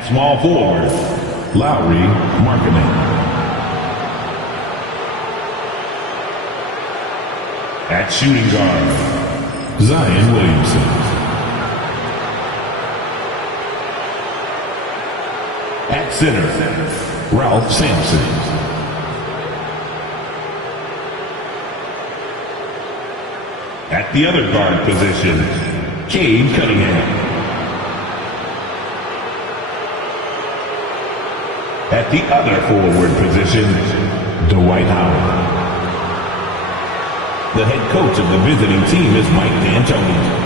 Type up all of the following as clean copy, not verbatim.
At small forward, Lowry Markkinen. At shooting guard, Zion Williamson. At center, Ralph Sampson. At the other guard position, Cade Cunningham. At the other forward position, Dwight Howard. The head coach of the visiting team is Mike D'Antoni.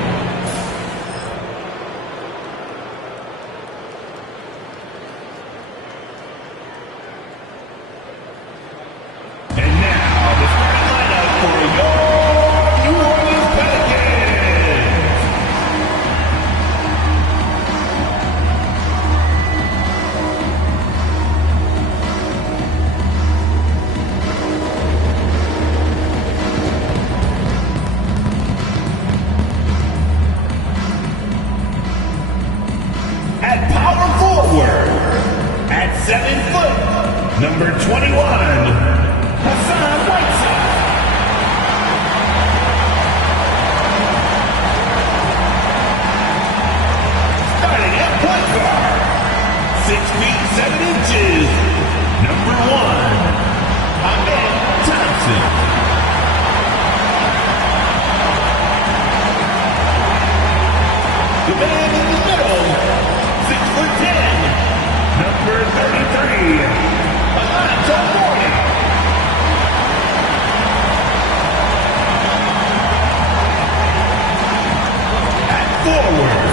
Number 21, Hassan Whiteside. Starting at point guard, 6 feet 7 inches, number 1, Ahmed Thompson. The man in the middle, 6'10", number 33. At forward,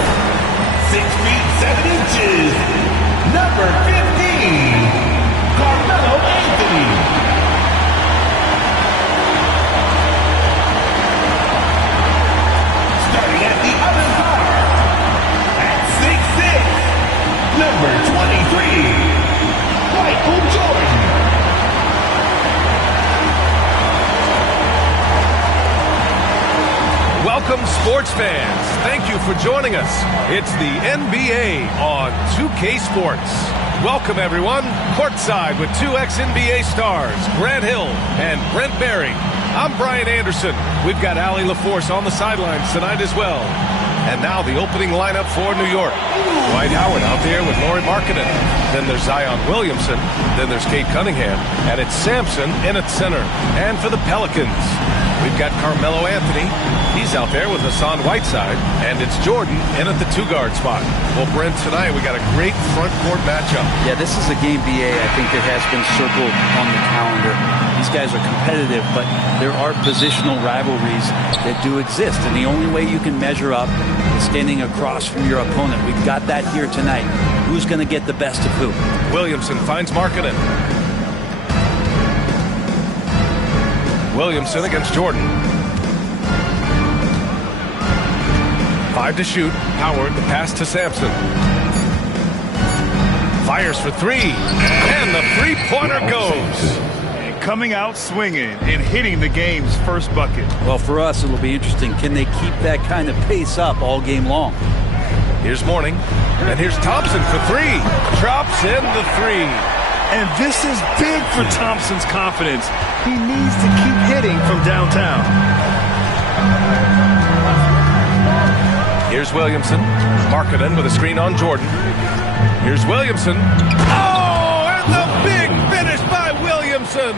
6 feet 7 inches, number 15, Carmelo Anthony. Starting at the other guard, at 6'6", number 23. Michael Jordan. Welcome, sports fans. Thank you for joining us. It's the NBA on 2K Sports. Welcome, everyone. Courtside with two ex-NBA stars, Grant Hill and Brent Barry. I'm Brian Anderson. We've got Allie LaForce on the sidelines tonight as well. And now the opening lineup for New York. Dwight Howard out there with Lauri Markkinen. Then there's Zion Williamson. Then there's Cade Cunningham. And it's Sampson in at center. And for the Pelicans, we've got Carmelo Anthony. He's out there with Hassan Whiteside. And it's Jordan in at the two-guard spot. Well, Brent, tonight we got a great front court matchup. Yeah, this is a game BA I think that has been circled on the calendar. These guys are competitive, but there are positional rivalries that do exist. And the only way you can measure up is standing across from your opponent. We've got that here tonight. Who's going to get the best of who? Williamson finds Markkinen. Williamson against Jordan. 5 to shoot. Howard, the pass to Sampson. Fires for 3. And the three-pointer goes. Coming out swinging and hitting the game's first bucket. Well, for us, it'll be interesting. Can they keep that kind of pace up all game long? Here's Mourning. And here's Thompson for 3. Drops in the 3. And this is big for Thompson's confidence. He needs to keep hitting from downtown. Here's Williamson. Markkinen with a screen on Jordan. Here's Williamson. Oh, and the big finish by Williamson.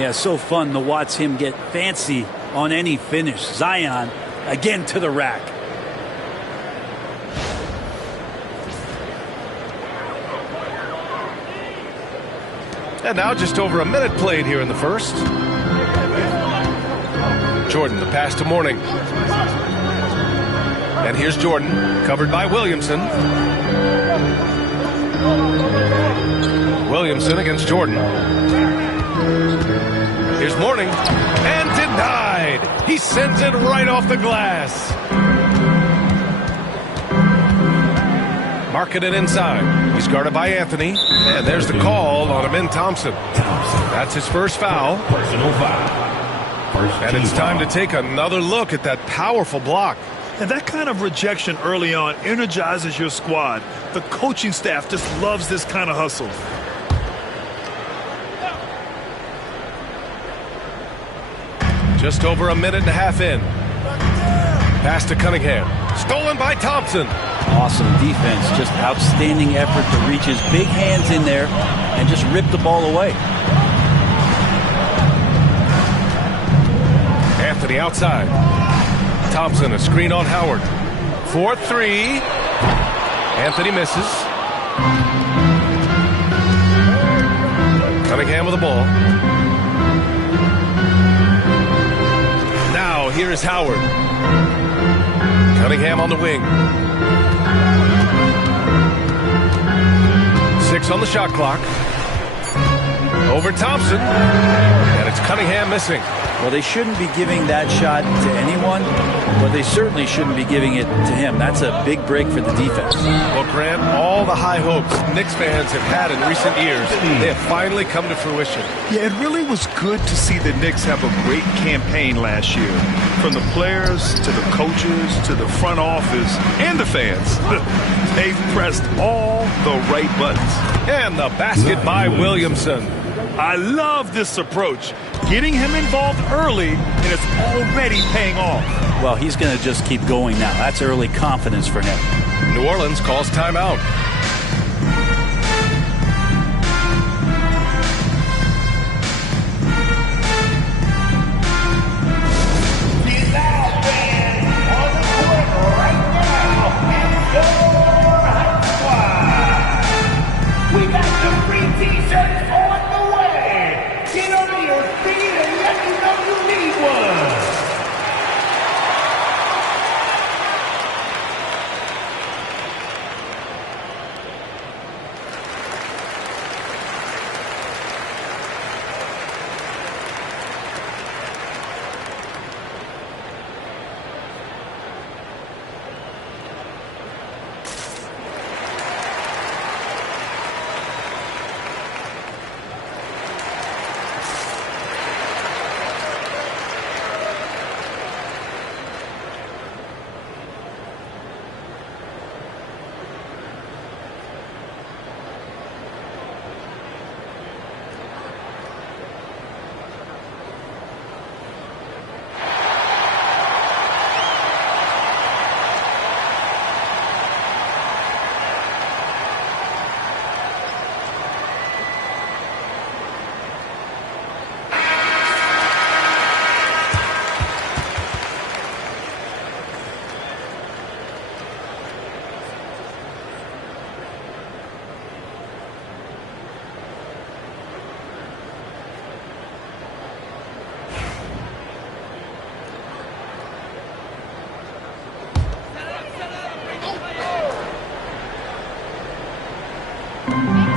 Yeah, so fun to watch him get fancy on any finish. Zion, again to the rack. And now just over a minute played here in the first. Jordan, the pass to Mourning. And here's Jordan, covered by Williamson. Williamson against Jordan. Here's Mourning. And denied. He sends it right off the glass. Markkinen inside. He's guarded by Anthony. And there's the call on Amin Thompson. That's his first foul. Personal foul. And it's time to take another look at that powerful block. And that kind of rejection early on energizes your squad. The coaching staff just loves this kind of hustle. Just over a minute and a half in. Pass to Cunningham. Stolen by Thompson. Awesome defense. Just outstanding effort to reach his big hands in there and just rip the ball away. Anthony outside. Thompson, a screen on Howard. 4-3. Anthony misses. Cunningham with the ball. Now here is Howard. Cunningham on the wing. 6 on the shot clock. Over Thompson. And it's Cunningham missing. Well, they shouldn't be giving that shot to anyone, but they certainly shouldn't be giving it to him. That's a big break for the defense. Well, Grant, all the high hopes Knicks fans have had in recent years, they have finally come to fruition. Yeah, it really was good to see the Knicks have a great campaign last year. From the players to the coaches to the front office and the fans. They've pressed all the right buttons. And the basket by Williamson. I love this approach. Getting him involved early, and it's already paying off. Well, he's going to just keep going now. That's early confidence for him. New Orleans calls timeout.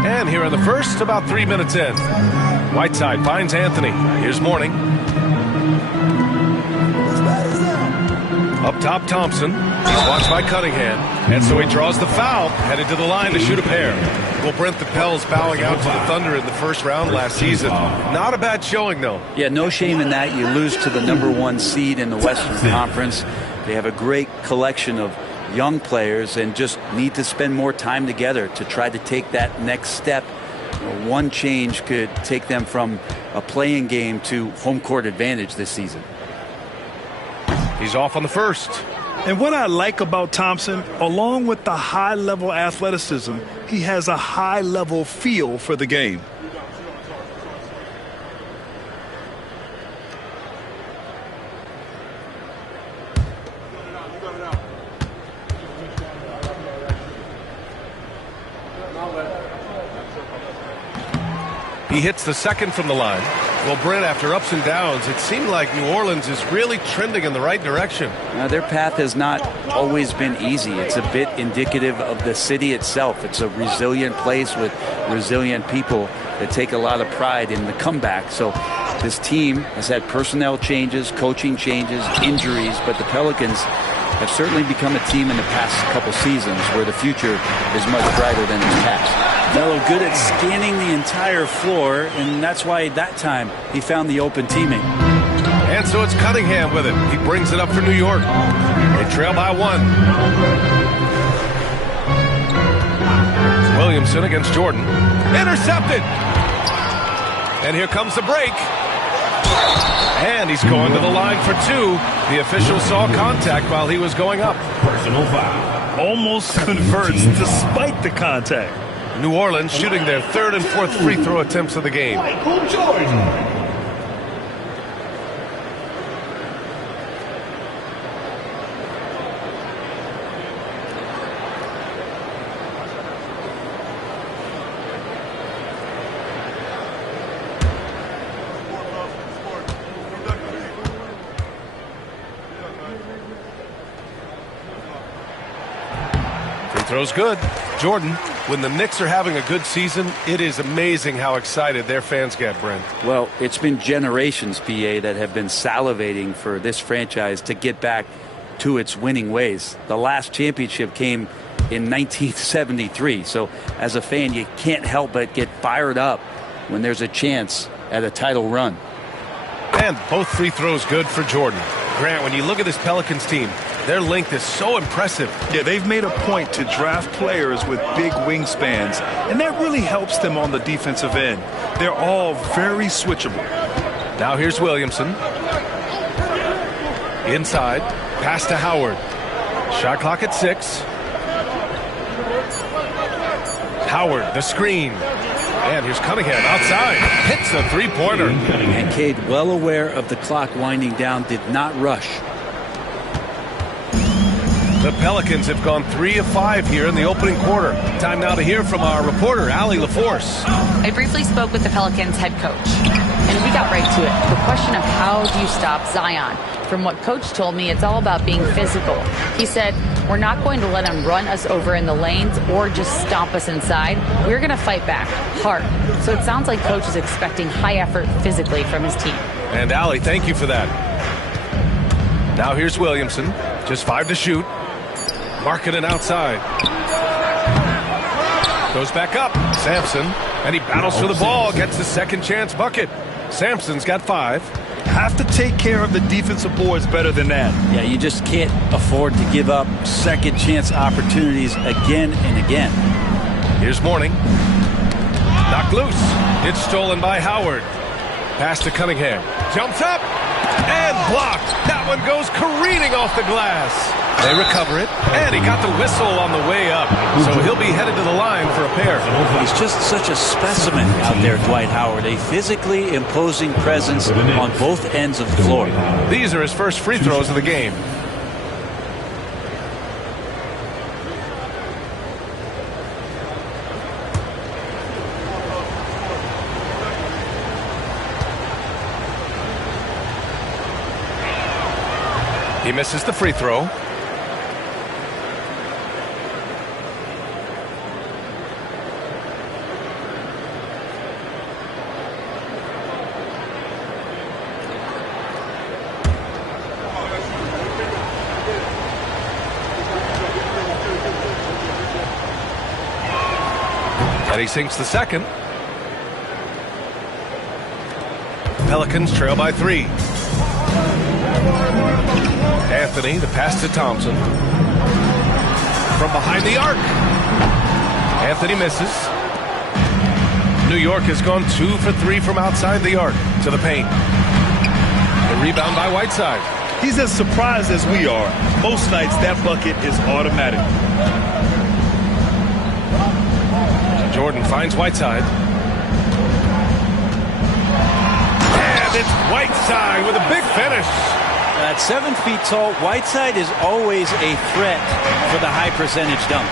And here are the first, about 3 minutes in. Whiteside finds Anthony. Here's Mourning. Up top, Thompson. He's watched by Cunningham. And so he draws the foul, headed to the line to shoot a pair. Well, Brent, the Pels bowing out to the Thunder in the first round last season. Not a bad showing, though. Yeah, no shame in that. You lose to the #1 seed in the Western Conference. They have a great collection of young players and just need to spend more time together to try to take that next step. One change could take them from a playing game to home court advantage this season. He's off on the first. And what I like about Thompson, along with the high-level athleticism, he has a high-level feel for the game. He hits the second from the line. Well, Brent, after ups and downs, it seemed like New Orleans is really trending in the right direction. Their path has not always been easy. It's a bit indicative of the city itself. It's a resilient place with resilient people that take a lot of pride in the comeback. So this team has had personnel changes, coaching changes, injuries, but the Pelicans have certainly become a team in the past couple seasons where the future is much brighter than its past. Melo good at scanning the entire floor, and that's why that time he found the open teammate. And so it's Cunningham with it. He brings it up for New York. They trail by 1. Williamson against Jordan. Intercepted. And here comes the break. And he's going to the line for 2. The official saw contact while he was going up. Personal foul. Almost converts despite the contact. New Orleans shooting their 3rd and 4th free throw attempts of the game. Michael Jordan. Throw's good. Jordan, when the Knicks are having a good season, it is amazing how excited their fans get, Brent. Well, it's been generations, PA, that have been salivating for this franchise to get back to its winning ways. The last championship came in 1973. So as a fan, you can't help but get fired up when there's a chance at a title run. And both free throws good for Jordan. Grant, when you look at this Pelicans team, their length is so impressive. Yeah, they've made a point to draft players with big wingspans, and that really helps them on the defensive end. They're all very switchable. Now here's Williamson. Inside, pass to Howard. Shot clock at 6. Howard, the screen. And here's Cunningham outside. Hits a three-pointer. And Cade, well aware of the clock winding down, did not rush. The Pelicans have gone 3 of 5 here in the opening quarter. Time now to hear from our reporter, Allie LaForce. I briefly spoke with the Pelicans head coach, and we got right to it. The question of how do you stop Zion? From what coach told me, it's all about being physical. He said, we're not going to let him run us over in the lanes or just stomp us inside. We're going to fight back hard. So it sounds like coach is expecting high effort physically from his team. And Allie, thank you for that. Now here's Williamson. Just 5 to shoot. Marking it outside. Goes back up. Sampson. And he battles for the ball. Gets the second chance bucket. Sampson's got 5. Have to take care of the defensive boards better than that. Yeah, you just can't afford to give up second chance opportunities again and again. Here's Mourning. Knocked loose. It's stolen by Howard. Pass to Cunningham. Jumps up. And blocked. That one goes careening off the glass. They recover it, and he got the whistle on the way up, so he'll be headed to the line for a pair. He's just such a specimen out there, Dwight Howard, a physically imposing presence on both ends of the floor. These are his first free throws of the game. He misses the free throw. And he sinks the second. Pelicans trail by 3. Anthony, the pass to Thompson. From behind the arc. Anthony misses. New York has gone 2 for 3 from outside the arc to the paint. The rebound by Whiteside. He's as surprised as we are. Most nights that bucket is automatic. Jordan finds Whiteside. And it's Whiteside with a big finish. At 7 feet tall, Whiteside is always a threat for the high percentage dunk.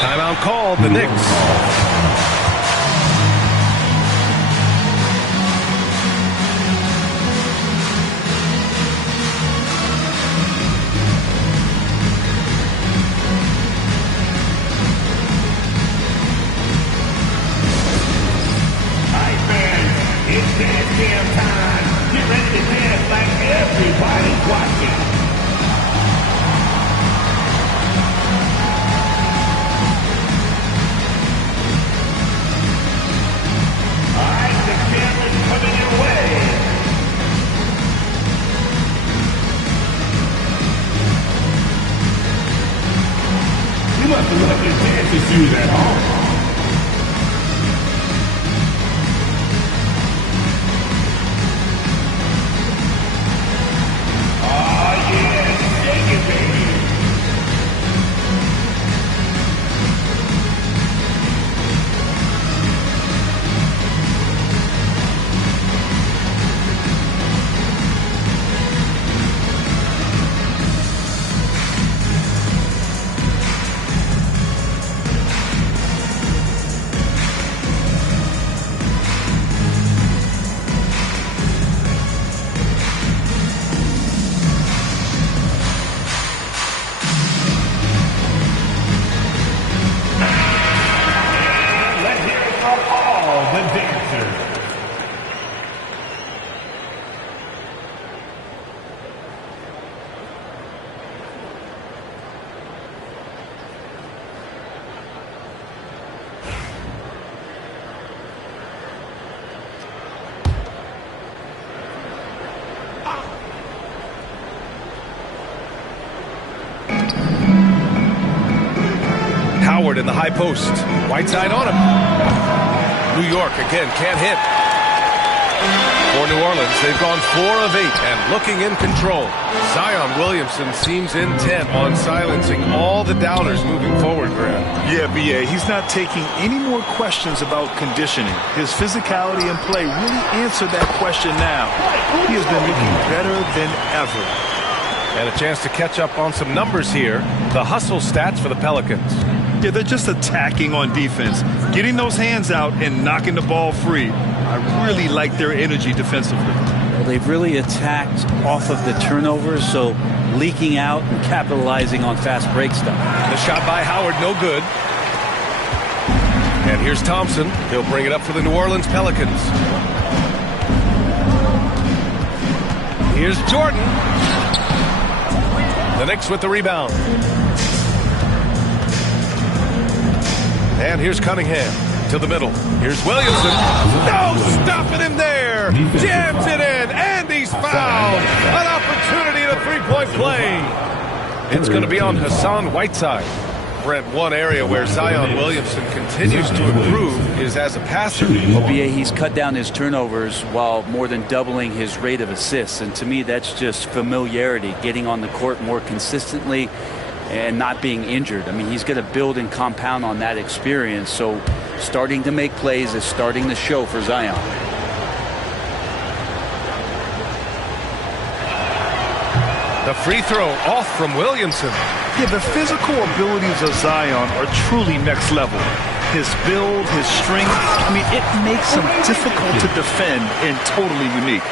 Timeout called, the Knicks. It's dance jam time. Get ready to dance like everybody's watching. must have left his dancing shoes at home. Howard in the high post. Whiteside on him. New York again can't hit. For New Orleans, they've gone 4 of 8 and looking in control. Zion Williamson seems intent on silencing all the doubters moving forward, Grant. Yeah, B.A., he's not taking any more questions about conditioning. His physicality and play really answered that question now. He has been looking better than ever. And a chance to catch up on some numbers here. The hustle stats for the Pelicans. Yeah, they're just attacking on defense, getting those hands out and knocking the ball free. I really like their energy defensively. Well, they've really attacked off of the turnovers, so leaking out and capitalizing on fast break stuff. The shot by Howard, no good. And here's Thompson. He'll bring it up for the New Orleans Pelicans. Here's Jordan. The Knicks with the rebound. And here's Cunningham to the middle. Here's Williamson. No, stopping him there. Jams it in, and he's fouled. An opportunity at a three-point play. It's going to be on Hassan Whiteside. Brent, one area where Zion Williamson continues to improve is as a passer. Well, BA, he's cut down his turnovers while more than doubling his rate of assists. And to me, that's just familiarity, getting on the court more consistently and not being injured. I mean, he's going to build and compound on that experience. So starting to make plays is starting to show for Zion. The free throw off from Williamson. Yeah, the physical abilities of Zion are truly next level. His build, his strength, I mean, it makes him difficult to defend and totally unique.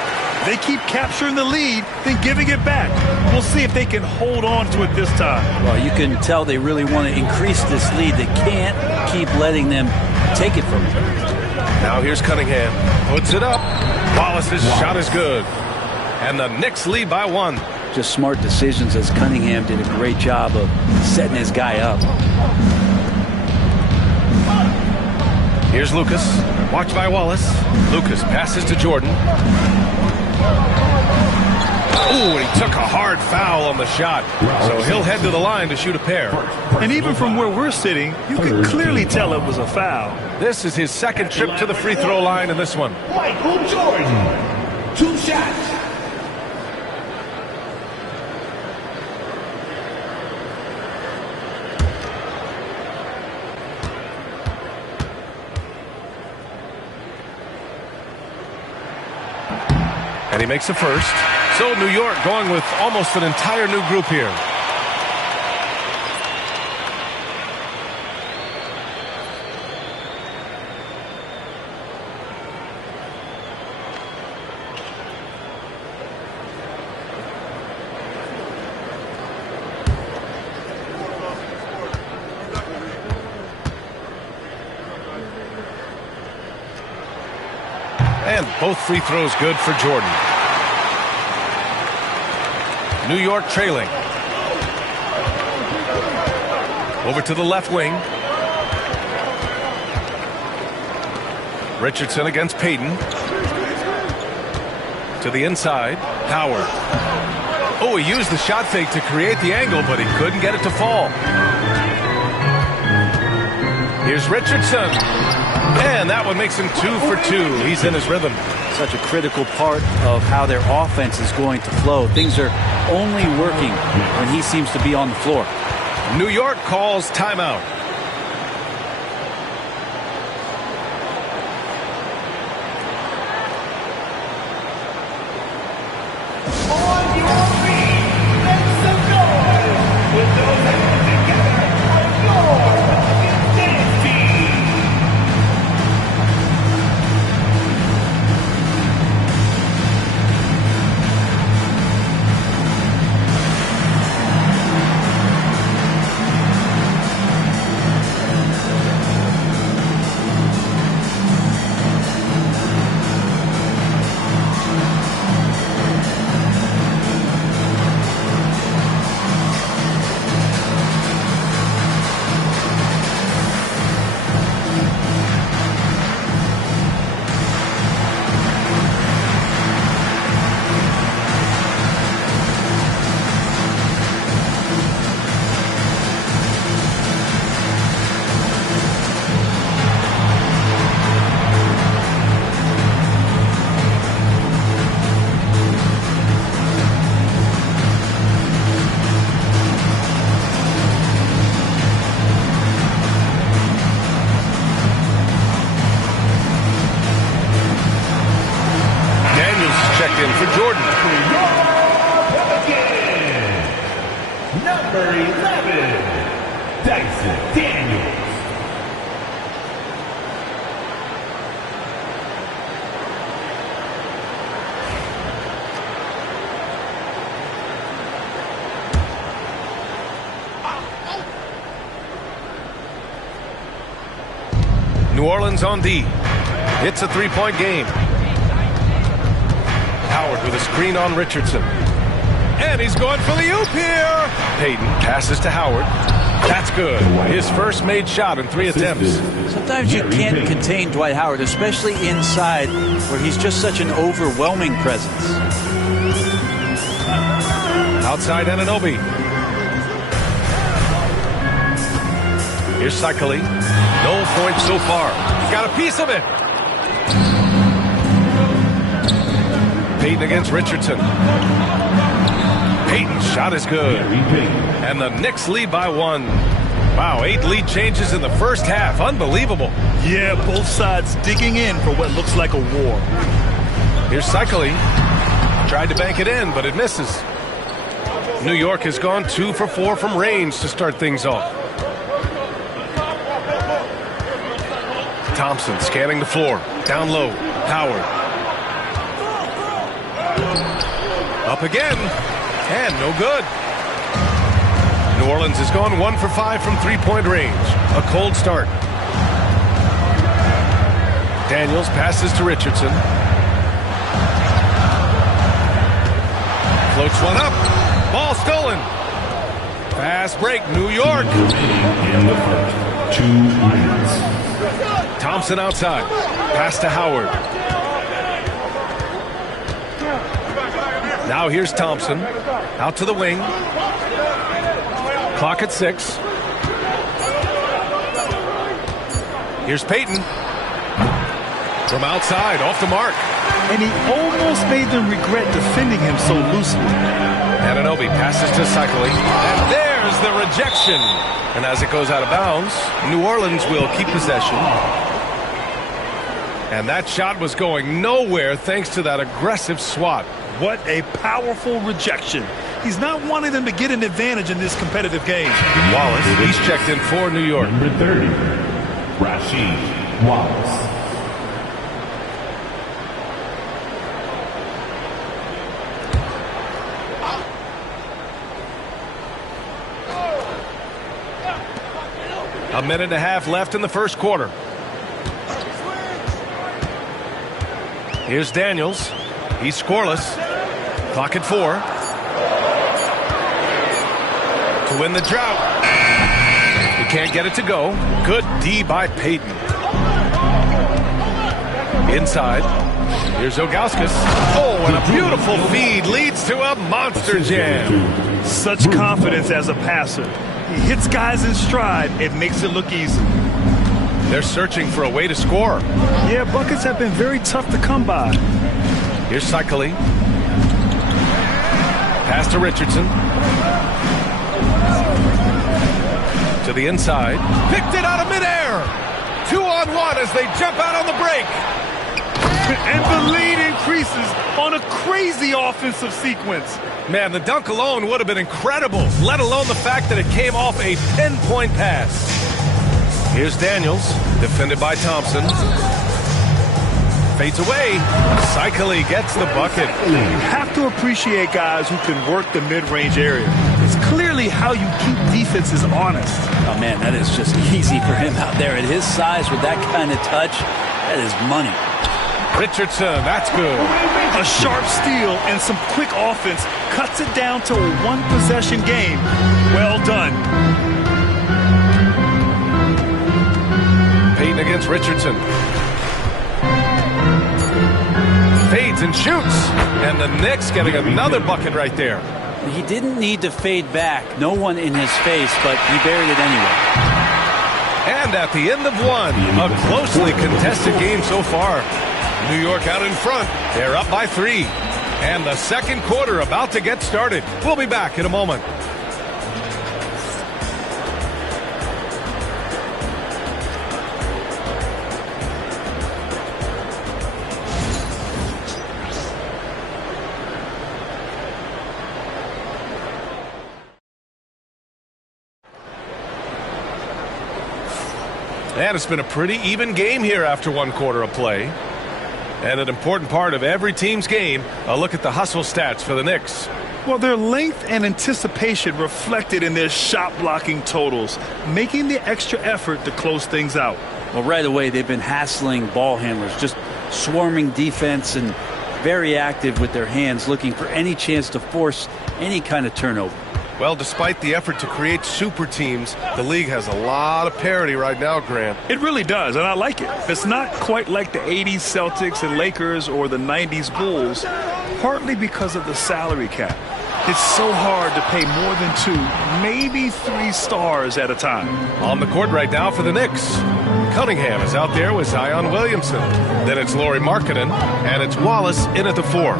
They keep capturing the lead, then giving it back. We'll see if they can hold on to it this time. Well, you can tell they really want to increase this lead. They can't keep letting them take it from them. Now here's Cunningham. Puts it up. Wallace's shot is good. And the Knicks lead by 1. Just smart decisions, as Cunningham did a great job of setting his guy up. Here's Lucas. Watched by Wallace. Lucas passes to Jordan. Ooh, and he took a hard foul on the shot. So he'll head to the line to shoot a pair. And even from where we're sitting, you can clearly tell it was a foul. This is his second trip to the free throw line in this one. Michael Jordan. 2 shots. And he makes the first. So New York going with almost an entire new group here. And both free throws good for Jordan. New York trailing. Over to the left wing. Richardson against Payton. To the inside. Howard. Oh, he used the shot fake to create the angle, but he couldn't get it to fall. Here's Richardson. And that one makes him 2 for 2. He's in his rhythm. Such a critical part of how their offense is going to flow. Things are only working when he seems to be on the floor. New York calls timeout. On your feet, make some noise. With those hands together for your dance team. For Jordan. Number 11, Dyson Daniels. New Orleans on D. It's a three-point game. Howard with a screen on Richardson. And he's going for the oop here. Payton passes to Howard. That's good. His first made shot in 3 attempts. Sometimes you can't contain Dwight Howard, especially inside where he's just such an overwhelming presence. Outside Anunoby. Here's Cycli. No points so far. He got a piece of it. Payton against Richardson. Payton's shot is good. And the Knicks lead by 1. Wow, 8 lead changes in the first half. Unbelievable. Yeah, both sides digging in for what looks like a war. Here's Cycli. Tried to bank it in, but it misses. New York has gone 2 for 4 from range to start things off. Thompson scanning the floor. Down low. Howard. Up again. And no good. New Orleans has gone 1 for 5 from three-point range. A cold start. Daniels passes to Richardson. Floats one up. Ball stolen. Fast break, New York. In the first 2 minutes. Thompson outside. Pass to Howard. Now here's Thompson. Out to the wing. Clock at 6. Here's Payton. From outside, off the mark. And he almost made them regret defending him so loosely. Anunoby passes to Cycli. And there's the rejection. And as it goes out of bounds, New Orleans will keep possession. And that shot was going nowhere thanks to that aggressive swat. What a powerful rejection. He's not wanting them to get an advantage in this competitive game. Wallace, he's checked in for New York. Number 30, Rasheed Wallace. A minute and a half left in the first quarter. Here's Daniels. He's scoreless. Clock at 4. To win the drought. He can't get it to go. Good D by Payton. Inside. Here's Ilgauskas. Oh, and a beautiful feed leads to a monster jam. Such confidence as a passer. He hits guys in stride. It makes it look easy. They're searching for a way to score. Yeah, buckets have been very tough to come by. Here's Cade. Pass to Richardson. To the inside. Picked it out of midair. 2-on-1 as they jump out on the break. And the lead increases on a crazy offensive sequence. Man, the dunk alone would have been incredible, let alone the fact that it came off a pinpoint pass. Here's Daniels, defended by Thompson. Fades away. Cade gets the bucket. You have to appreciate guys who can work the mid-range area. It's clearly how you keep defenses honest. Oh, man, that is just easy for him out there. At his size, with that kind of touch, that is money. Richardson, that's good. A sharp steal and some quick offense cuts it down to a one-possession game. Well done. Payton against Richardson. Fades and shoots. And the Knicks getting another bucket right there. He didn't need to fade back. No one in his face, but he buried it anyway. And at the end of one, a closely contested game so far. New York out in front. They're up by 3. And the second quarter about to get started. We'll be back in a moment. And it's been a pretty even game here after one quarter of play. And an important part of every team's game, a look at the hustle stats for the Knicks. Well, their length and anticipation reflected in their shot blocking totals, making the extra effort to close things out. Well, right away, they've been hassling ball handlers, just swarming defense and very active with their hands, looking for any chance to force any kind of turnover. Well, despite the effort to create super teams, the league has a lot of parity right now, Grant. It really does, and I like it. It's not quite like the 80s Celtics and Lakers or the 90s Bulls, partly because of the salary cap. It's so hard to pay more than 2, maybe 3 stars at a time. On the court right now for the Knicks. Cunningham is out there with Zion Williamson. Then it's Lauri Markkanen, and it's Wallace in at the 4.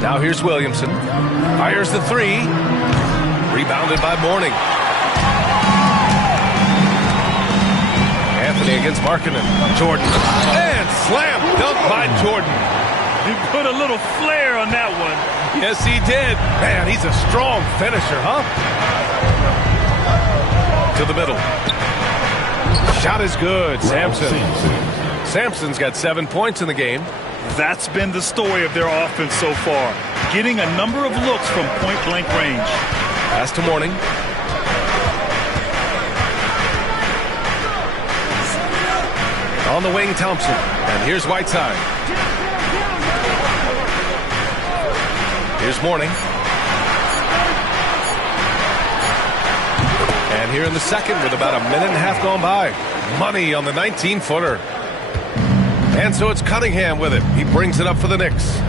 Now here's Williamson. Fires the 3. Rebounded by Mourning. Anthony against Markkanen. Jordan. And slam dunk by Jordan. He put a little flair on that one. Yes, he did. Man, he's a strong finisher, huh? To the middle. Shot is good. Sampson. Sampson's got 7 points in the game. That's been the story of their offense so far. Getting a number of looks from point-blank range. Pass to Mourning. On the wing, Thompson. And here's Whiteside. Here's Mourning. And here in the second with about a minute and a half gone by. Money on the 19-footer. And so it's Cunningham with it. He brings it up for the Knicks.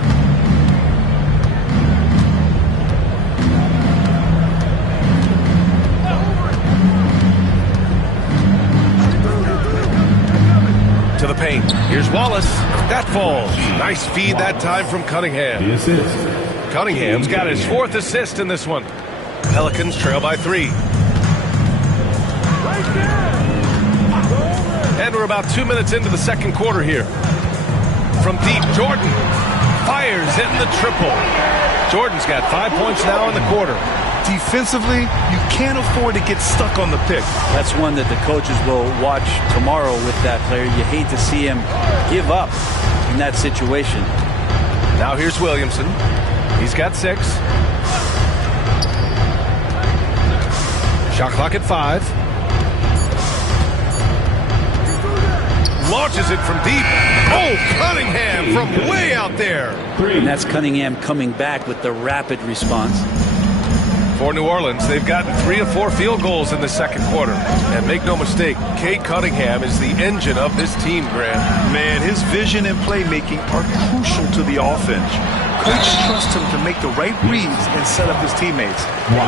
To the paint. Here's Wallace. That falls. Nice feed that time from Cunningham. Cunningham's got his 4th assist in this one. Pelicans trail by 3. And we're about 2 minutes into the second quarter here. From deep, Jordan fires, hitting the triple. Jordan's got 5 points now in the quarter. Defensively, you can't afford to get stuck on the pick. That's one that the coaches will watch tomorrow with that player. You hate to see him give up in that situation. Now here's Williamson. He's got 6. Shot clock at 5. Launches it from deep. Oh, Cunningham from way out there. And that's Cunningham coming back with the rapid response. For New Orleans, they've gotten 3 of 4 field goals in the second quarter. And make no mistake, Cade Cunningham is the engine of this team, Grant. Man, his vision and playmaking are crucial to the offense. Coach trusts him to make the right reads and set up his teammates.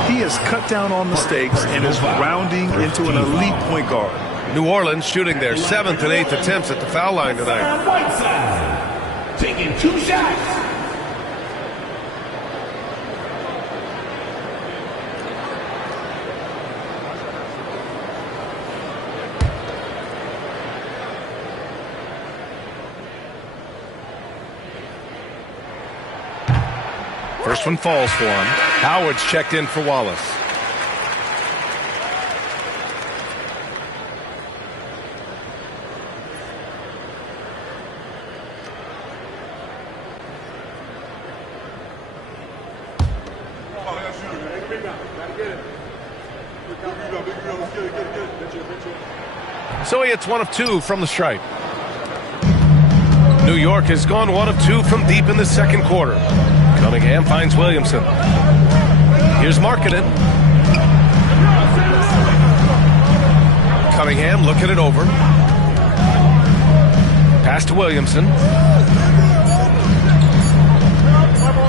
He has cut down on mistakes and is rounding into an elite point guard. New Orleans shooting their 7th and 8th attempts at the foul line tonight. Whiteside taking 2 shots. First one falls for him. Howard's checked in for Wallace. So he hits 1 of 2 from the stripe. New York has gone 1 of 2 from deep in the second quarter. Cunningham finds Williamson. Here's Markkanen. Cunningham looking it over. Pass to Williamson.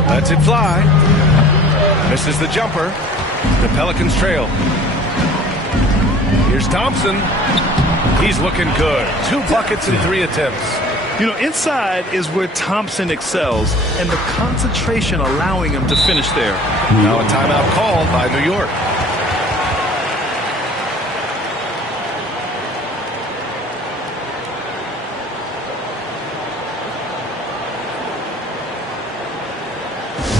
Lets it fly. Misses the jumper. The Pelicans trail. Here's Thompson. He's looking good. 2 buckets and 3 attempts. You know, inside is where Thompson excels, and the concentration allowing him to finish there. Now a timeout called by New York.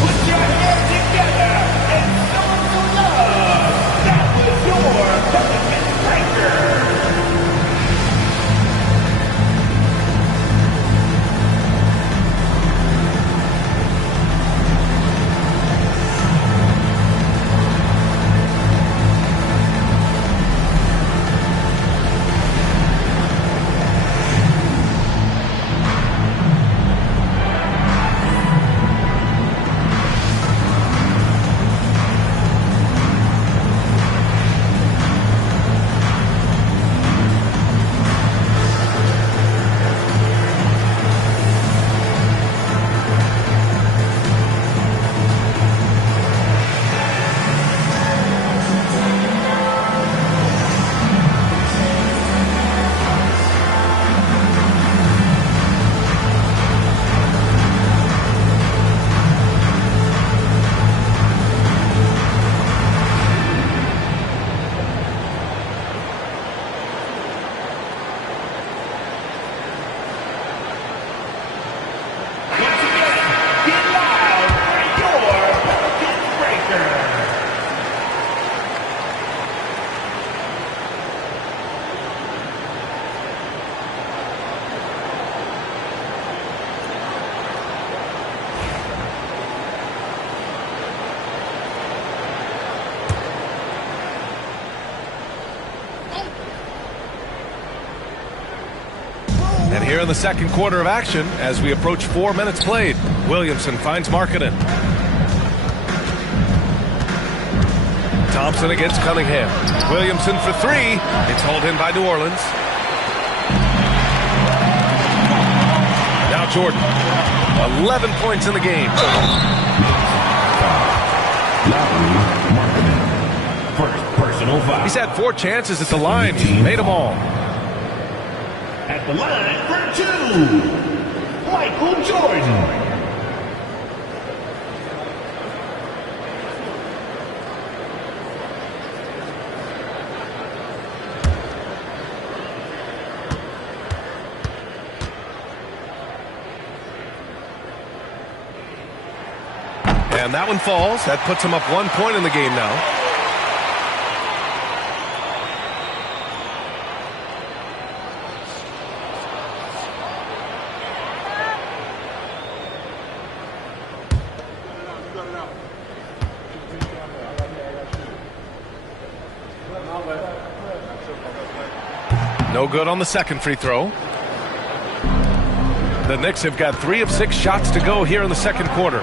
Put your hands together and show them the love. That was your Pelicans breaker. And here in the second quarter of action, as we approach 4 minutes played, Williamson finds Markkanen. Thompson against Cunningham. Williamson for 3. It's hauled in by New Orleans. Now Jordan. 11 points in the game. First personal foul. He's had 4 chances at the line. He's made them all. At the line for 2, Michael Jordan. And that one falls. That puts him up 1 point in the game now. No good on the second free throw. The Knicks have got 3 of 6 shots to go here in the second quarter.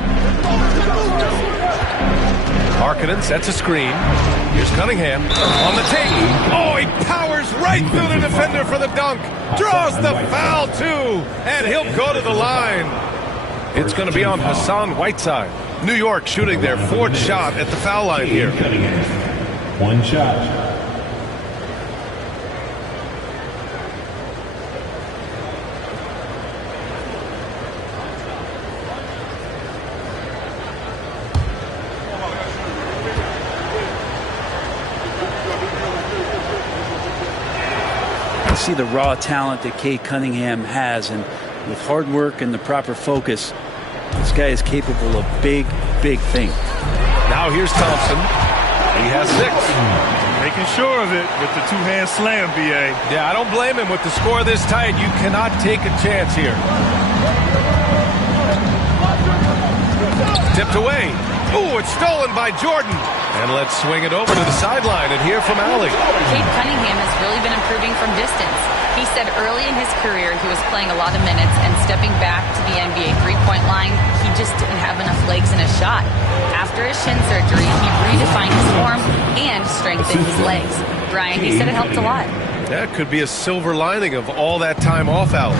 Markkanen sets a screen. Here's Cunningham on the take. Oh, he powers right through the defender for the dunk. Draws the foul, too. And he'll go to the line. It's going to be on Hassan Whiteside. New York shooting their 4th shot at the foul line here. 1 shot. You see the raw talent that Cade Cunningham has, and with hard work and the proper focus, this guy is capable of big, big things. Now here's Thompson. He has 6. Making sure of it with the two-hand slam, B.A. Yeah, I don't blame him. With the score this tight, you cannot take a chance here. Tipped away. Ooh, it's stolen by Jordan. And let's swing it over to the sideline and hear from Allie. Cade Cunningham has really been improving from distance. He said early in his career he was playing a lot of minutes, and stepping back to the NBA three-point line, he just didn't have enough legs in his shot. After his shin surgery, he redefined his form and strengthened his legs. Brian, he said it helped a lot. That could be a silver lining of all that time off, Allie.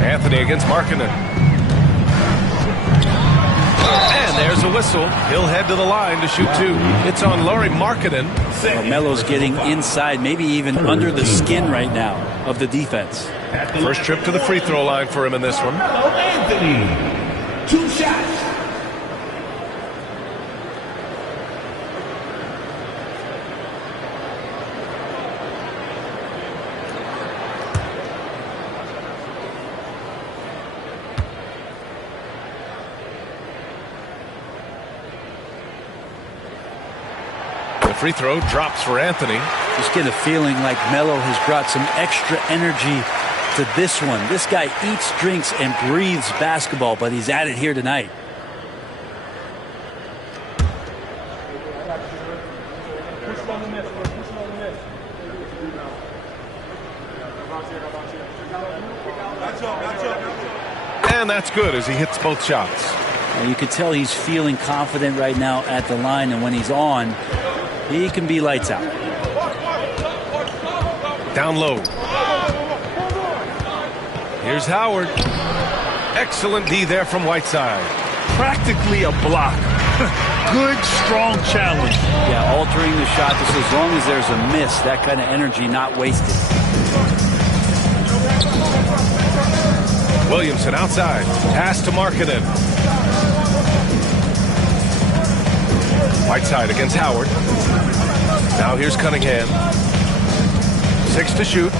Anthony against Markkanen. And there's a whistle. He'll head to the line to shoot 2. It's on Lauri Markkanen. Melo's getting inside, maybe even under the skin right now of the defense. First trip to the free throw line for him in this one. Anthony, 2 shots. Free throw drops for Anthony. Just get a feeling like Melo has brought some extra energy to this one. This guy eats, drinks, and breathes basketball, but he's at it here tonight. And that's good as he hits both shots. And you can tell he's feeling confident right now at the line, and when he's on, he can be lights out. Down low. Here's Howard. Excellent D there from Whiteside. Practically a block. Good, strong challenge. Yeah, altering the shot just as long as there's a miss, that kind of energy not wasted. Williamson outside. Pass to Markkanen. Whiteside against Howard. Now here's Cunningham. 6 to shoot.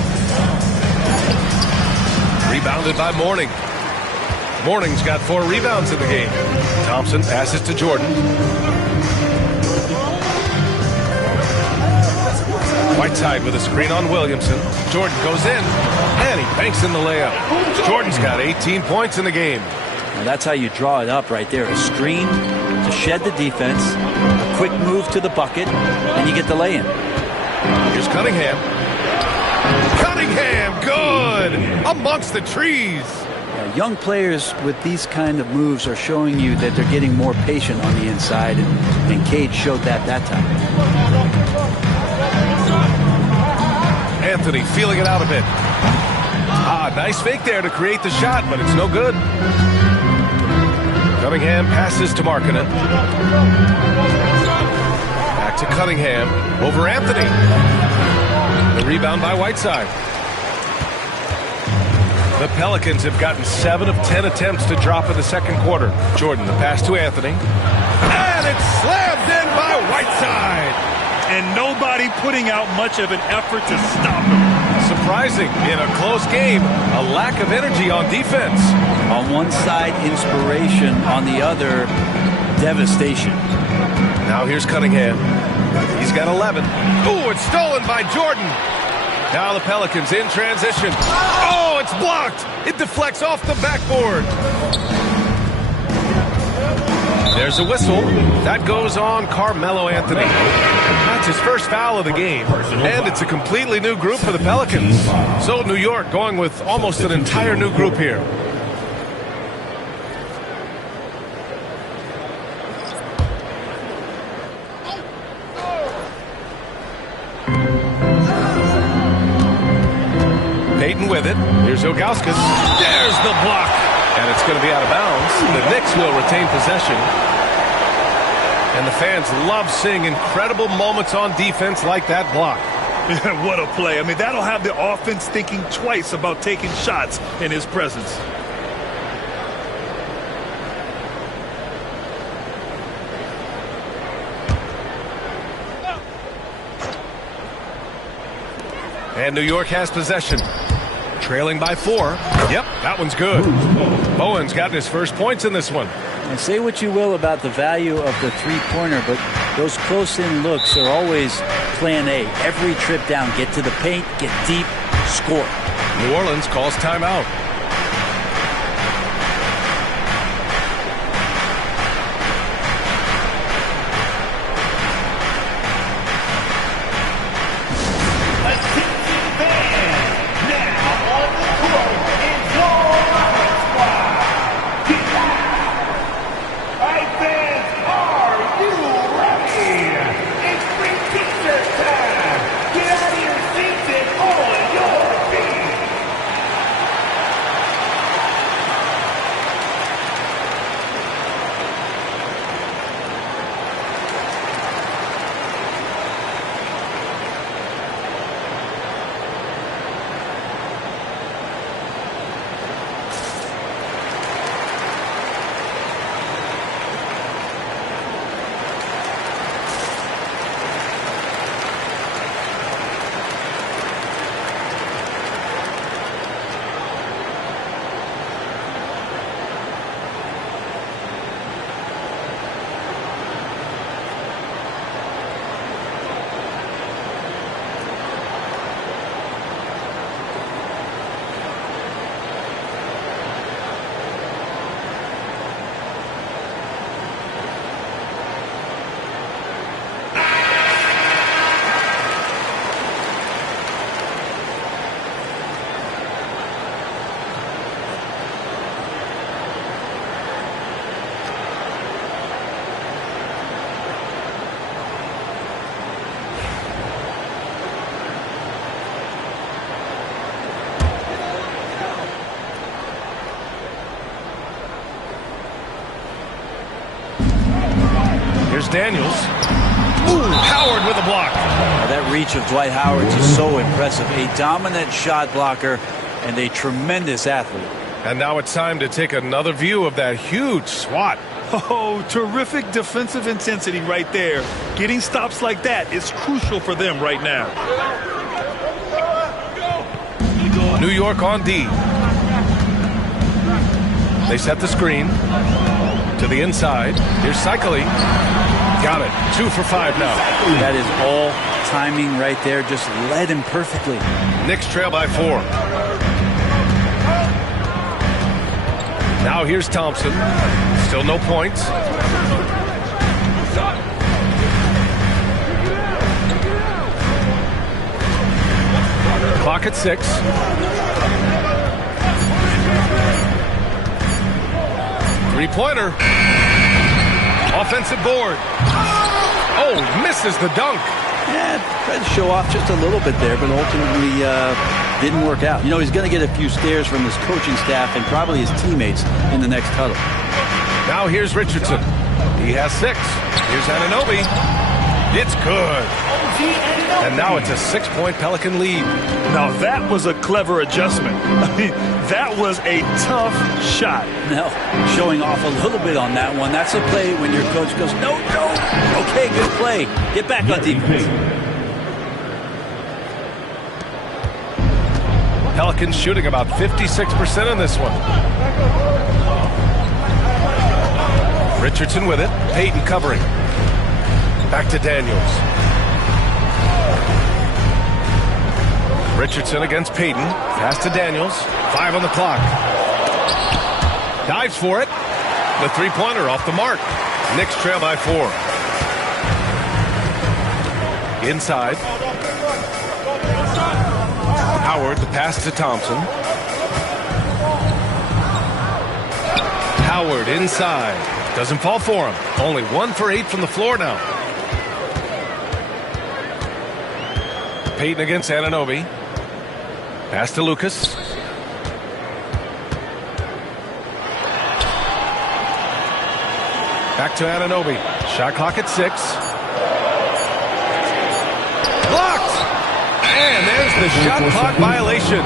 Rebounded by Mourning. Mourning's got 4 rebounds in the game. Thompson passes to Jordan. Whiteside with a screen on Williamson. Jordan goes in, and he banks in the layup. Jordan's got 18 points in the game. Now that's how you draw it up right there. A screen to shed the defense, a quick move to the bucket, and you get the lay-in. Here's Cunningham. Cunningham, good! Amongst the trees. Young players with these kind of moves are showing you that they're getting more patient on the inside, and Cade showed that time. Anthony feeling it out a bit. Nice fake there to create the shot, but it's no good. Cunningham passes to Markkanen. Back to Cunningham. Over Anthony. The rebound by Whiteside. The Pelicans have gotten 7 of 10 attempts to drop in the second quarter. Jordan, the pass to Anthony. And it's slammed in by Whiteside. And nobody putting out much of an effort to stop him. Surprising in a close game, a lack of energy on defense. On one side, inspiration. On the other, devastation. Now here's Cunningham. He's got 11. Ooh, it's stolen by Jordan. Now the Pelicans in transition. Oh, it's blocked. It deflects off the backboard. There's a whistle. That goes on Carmelo Anthony. That's his first foul of the game. And it's a completely new group for the Pelicans. So New York going with almost an entire new group here. Payton with it. Here's Ilgauskas. There's the block. And it's going to be out of bounds. The Knicks will retain possession. And the fans love seeing incredible moments on defense like that block. What a play. I mean, that'll have the offense thinking twice about taking shots in his presence. And New York has possession. Trailing by 4. Yep, that one's good. Bowen's gotten his first points in this one. And say what you will about the value of the three-pointer, but those close-in looks are always plan A. Every trip down, get to the paint, get deep, score. New Orleans calls timeout. Daniels. Ooh, Howard with a block. That reach of Dwight Howard is so impressive. A dominant shot blocker and a tremendous athlete. And now it's time to take another view of that huge swat. Oh, terrific defensive intensity right there. Getting stops like that is crucial for them right now. New York on D. They set the screen to the inside. Here's Cycling. Got it. 2 for 5 now. That is all timing right there. Just led him perfectly. Knicks trail by 4. Now here's Thompson. Still no points. Clock at 6. Three-pointer. Offensive board. Oh, misses the dunk. Yeah, tried to show off just a little bit there, but ultimately didn't work out. You know, he's going to get a few stares from his coaching staff and probably his teammates in the next huddle. Now here's Richardson. He has 6. Here's Anunoby. It's good. And now it's a 6-point Pelican lead. Now that was a clever adjustment. I mean, that was a tough shot. No, showing off a little bit on that one. That's a play when your coach goes, no. Okay, good play. Get back on defense. Pelicans shooting about 56% in this one. Richardson with it. Payton covering. Back to Daniels. Richardson against Payton. Pass to Daniels. 5 on the clock. Dives for it. The three-pointer off the mark. Knicks trail by 4. Inside. Howard, the pass to Thompson. Howard inside. Doesn't fall for him. Only 1 for 8 from the floor now. Payton against Anunoby. Pass to Lucas. Back to Anunoby. Shot clock at 6. Blocked! And there's the shot clock violation.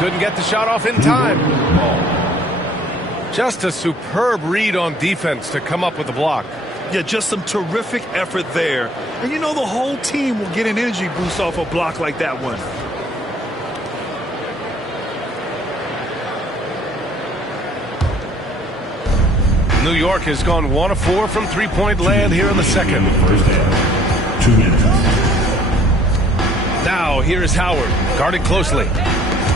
Couldn't get the shot off in time. Just a superb read on defense to come up with the block. Yeah, just some terrific effort there. And you know the whole team will get an energy boost off a block like that one. New York has gone 1 of 4 from three-point land here in the second. First half. 2 minutes. Now here is Howard, guarded closely.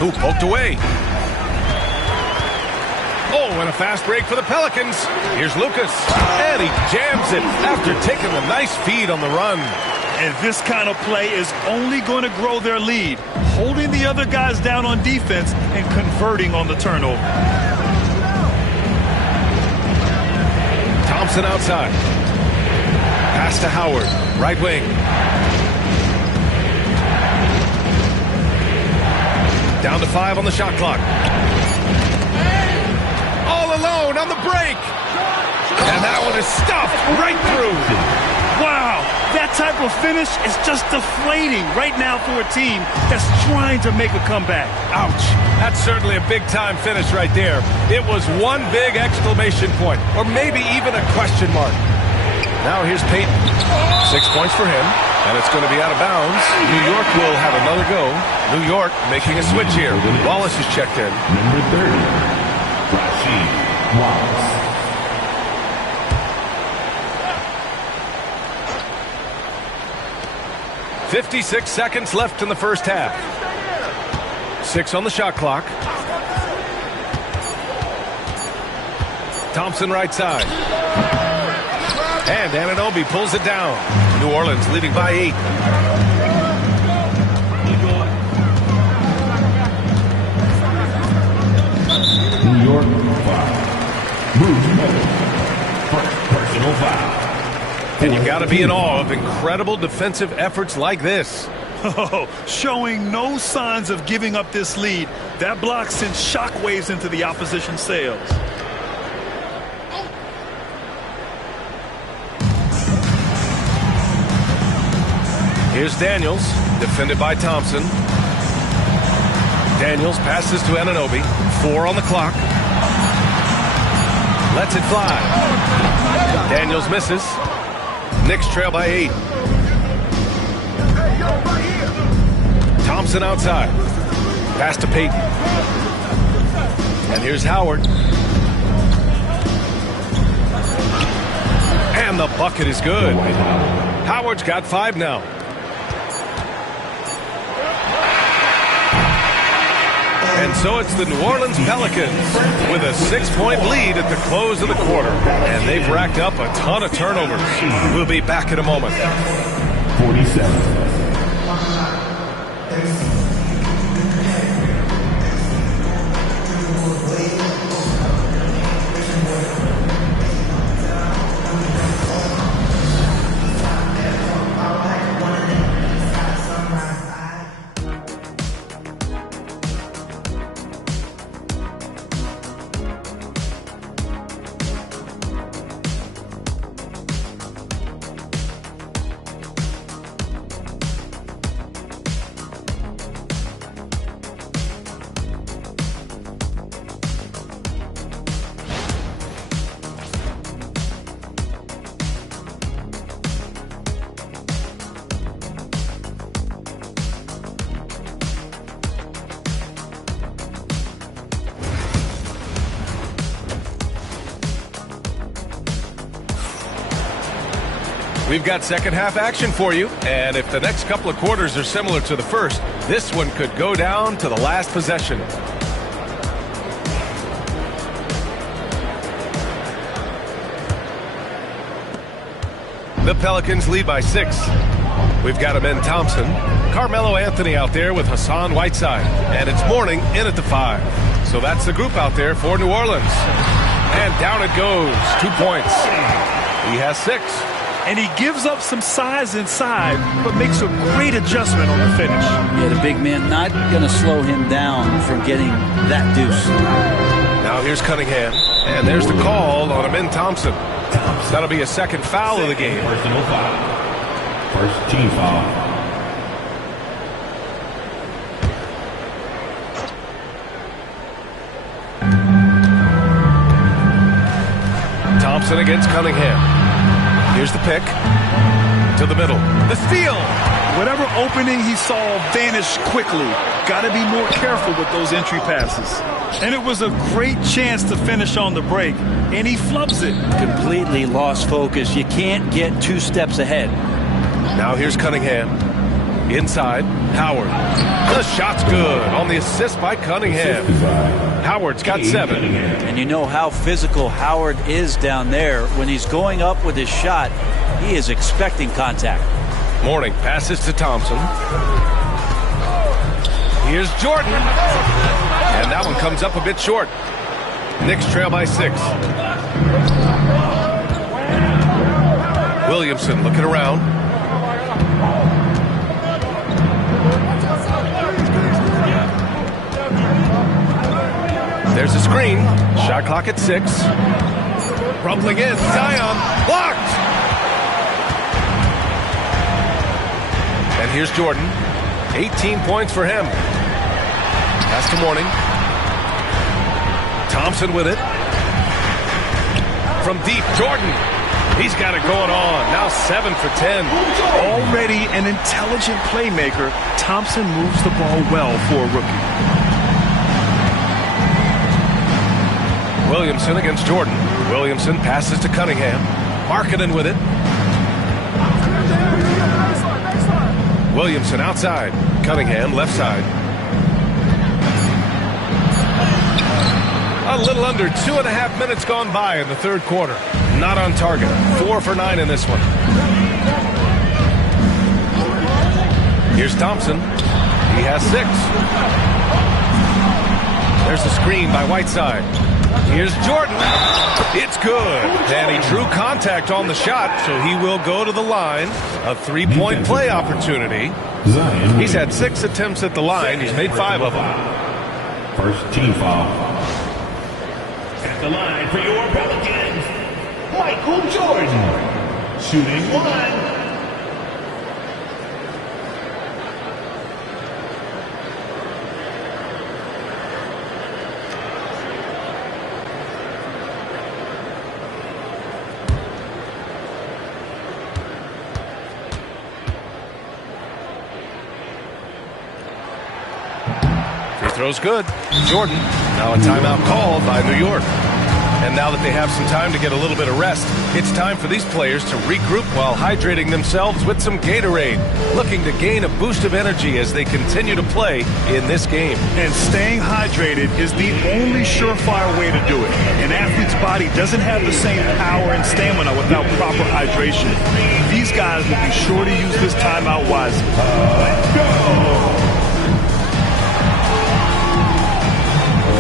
Ooh, poked away. Oh, and a fast break for the Pelicans. Here's Lucas, and he jams it after taking a nice feed on the run. And this kind of play is only going to grow their lead, holding the other guys down on defense and converting on the turnover. Thompson outside. Pass to Howard, right wing. Down to 5 on the shot clock. All alone on the break. And that one is stuffed right through. Wow, that type of finish is just deflating right now for a team that's trying to make a comeback. Ouch. That's certainly a big-time finish right there. It was one big exclamation point, or maybe even a question mark. Now here's Peyton. 6 points for him, and it's going to be out of bounds. New York will have another go. New York making a switch here. Wallace is checked in. Number 30, Rasheed Wallace. 56 seconds left in the first half. 6 on the shot clock. Thompson right side. And Anunoby pulls it down. New Orleans leading by 8. New York 5. Move. First personal foul. And you've got to be in awe of incredible defensive efforts like this. Oh, showing no signs of giving up this lead. That block sends shockwaves into the opposition sails. Here's Daniels, defended by Thompson. Daniels passes to Anunoby. 4 on the clock. Lets it fly. Daniels misses. Knicks trail by 8. Thompson outside. Pass to Peyton. And here's Howard. And the bucket is good. Howard's got 5 now. And so it's the New Orleans Pelicans with a 6-point lead at the close of the quarter. And they've racked up a ton of turnovers. We'll be back in a moment. 47. We've got second half action for you, and if the next couple of quarters are similar to the first, this one could go down to the last possession. The Pelicans lead by 6. We've got him in Thompson. Carmelo Anthony out there with Hassan Whiteside, and it's Mourning in at the 5. So that's the group out there for New Orleans. And down it goes. 2 points. He has 6. And he gives up some size inside, but makes a great adjustment on the finish. Yeah, the big man not going to slow him down from getting that deuce. Now here's Cunningham, and there's the call on Amin Thompson. That'll be a second foul of the game. Personal foul. First team foul. Thompson against Cunningham. Here's the pick. To the middle. The steal. Whatever opening he saw vanished quickly. Got to be more careful with those entry passes. And it was a great chance to finish on the break, and he flubs it. Completely lost focus. You can't get 2 steps ahead. Now here's Cunningham. Inside, Howard. The shot's good on the assist by Cunningham. Howard's got 7. And you know how physical Howard is down there. When he's going up with his shot, he is expecting contact. Mourning passes to Thompson. Here's Jordan. And that one comes up a bit short. Knicks trail by 6. Williamson looking around. There's a screen. Shot clock at 6. Rumbling in. Zion blocked. And here's Jordan. 18 points for him. Pass to Mourning. Thompson with it. From deep, Jordan. He's got it going on. Now 7 for 10. Already an intelligent playmaker, Thompson moves the ball well for a rookie. Williamson against Jordan. Williamson passes to Cunningham. Markkanen with it. Williamson outside. Cunningham left side. A little under 2.5 minutes gone by in the third quarter. Not on target. 4 for 9 in this one. Here's Thompson. He has 6. There's the screen by Whiteside. Here's Jordan. It's good. And he drew contact on the shot, so he will go to the line. A 3-point play opportunity. He's had 6 attempts at the line. He's made 5 of them. First team foul. At the line for your Pelicans, Michael Jordan. Shooting 1. Throw's good. Jordan. Now a timeout called by New York. And now that they have some time to get a little bit of rest, it's time for these players to regroup while hydrating themselves with some Gatorade, looking to gain a boost of energy as they continue to play in this game. And staying hydrated is the only surefire way to do it. An athlete's body doesn't have the same power and stamina without proper hydration. These guys will be sure to use this timeout wisely. Let's go!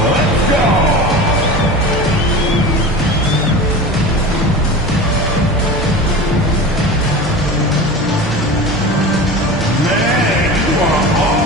Let's go! Man, you are all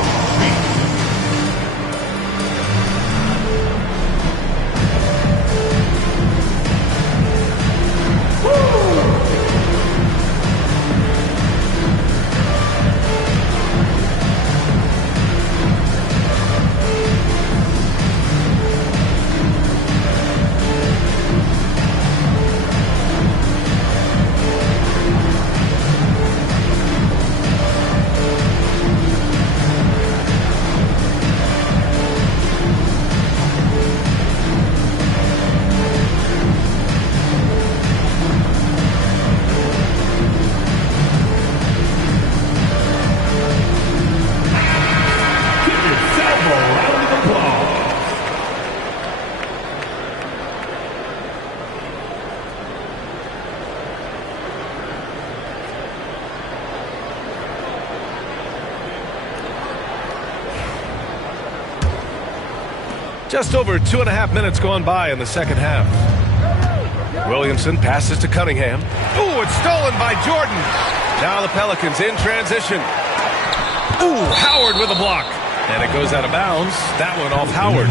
Just over 2.5 minutes gone by in the second half. Williamson passes to Cunningham. Ooh, it's stolen by Jordan. Now the Pelicans in transition. Ooh, Howard with a block. And it goes out of bounds. That one off Howard.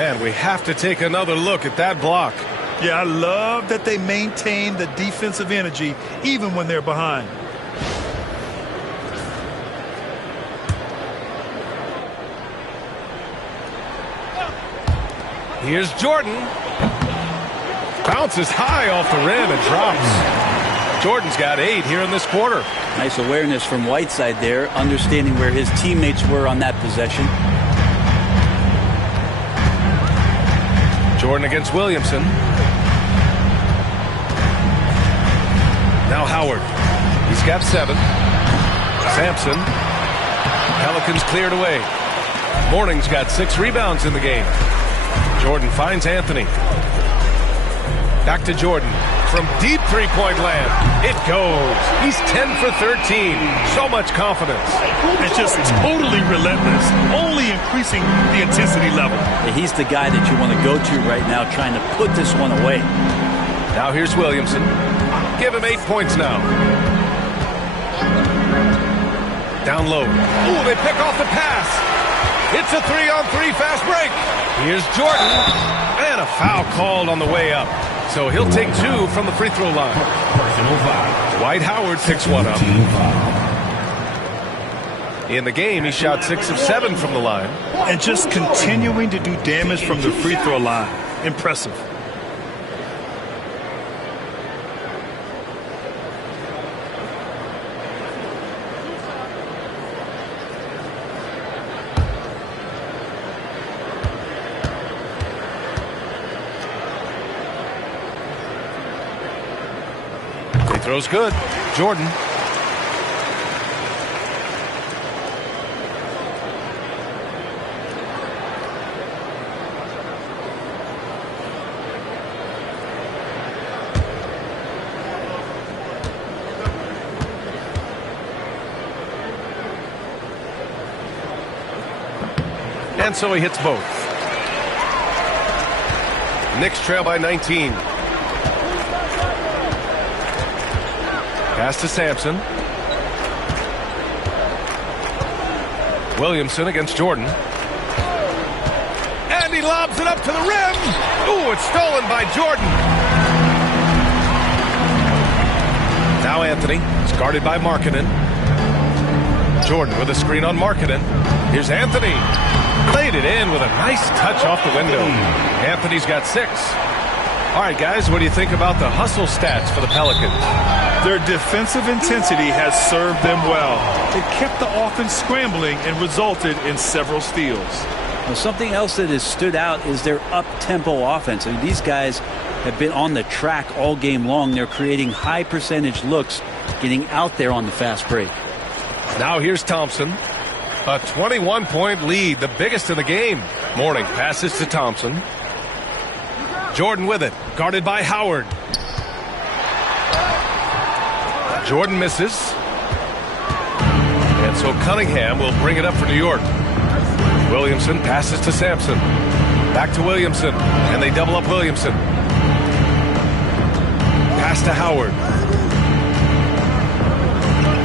And we have to take another look at that block. Yeah, I love that they maintain the defensive energy even when they're behind. Here's Jordan. Bounces high off the rim and drops. Jordan's got 8 here in this quarter. Nice awareness from Whiteside there, understanding where his teammates were on that possession. Jordan against Williamson. Now Howard. He's got 7. Sampson. Pelicans cleared away. Morning's got 6 rebounds in the game. Jordan finds Anthony. Back to Jordan. From deep three-point land. It goes. He's 10 for 13. So much confidence. It's just totally relentless, only increasing the intensity level. He's the guy that you want to go to right now, trying to put this one away. Now here's Williamson. Give him 8 points now. Down low. Ooh, they pick off the pass. It's a 3-on-3 fast break. Here's Jordan. And a foul called on the way up. So he'll take 2 from the free throw line. Dwight Howard picks one up. In the game, he shot 6 of 7 from the line. And just continuing to do damage from the free throw line. Impressive. Throw's good. Jordan. And so he hits both. Knicks trail by 19. Pass to Sampson. Williamson against Jordan. And he lobs it up to the rim. Ooh, it's stolen by Jordan. Now Anthony. It's guarded by Markkanen. Jordan with a screen on Markkanen. Here's Anthony. Played it in with a nice touch off the window. Anthony's got 6. All right, guys, what do you think about the hustle stats for the Pelicans? Their defensive intensity has served them well. It kept the offense scrambling and resulted in several steals. Well, something else that has stood out is their up-tempo offense. I mean, these guys have been on the track all game long. They're creating high percentage looks, getting out there on the fast break. Now here's Thompson. A 21-point lead, the biggest in the game. Morning passes to Thompson. Jordan with it, guarded by Howard. Jordan misses. And so Cunningham will bring it up for New York. Williamson passes to Sampson. Back to Williamson. And they double up Williamson. Pass to Howard.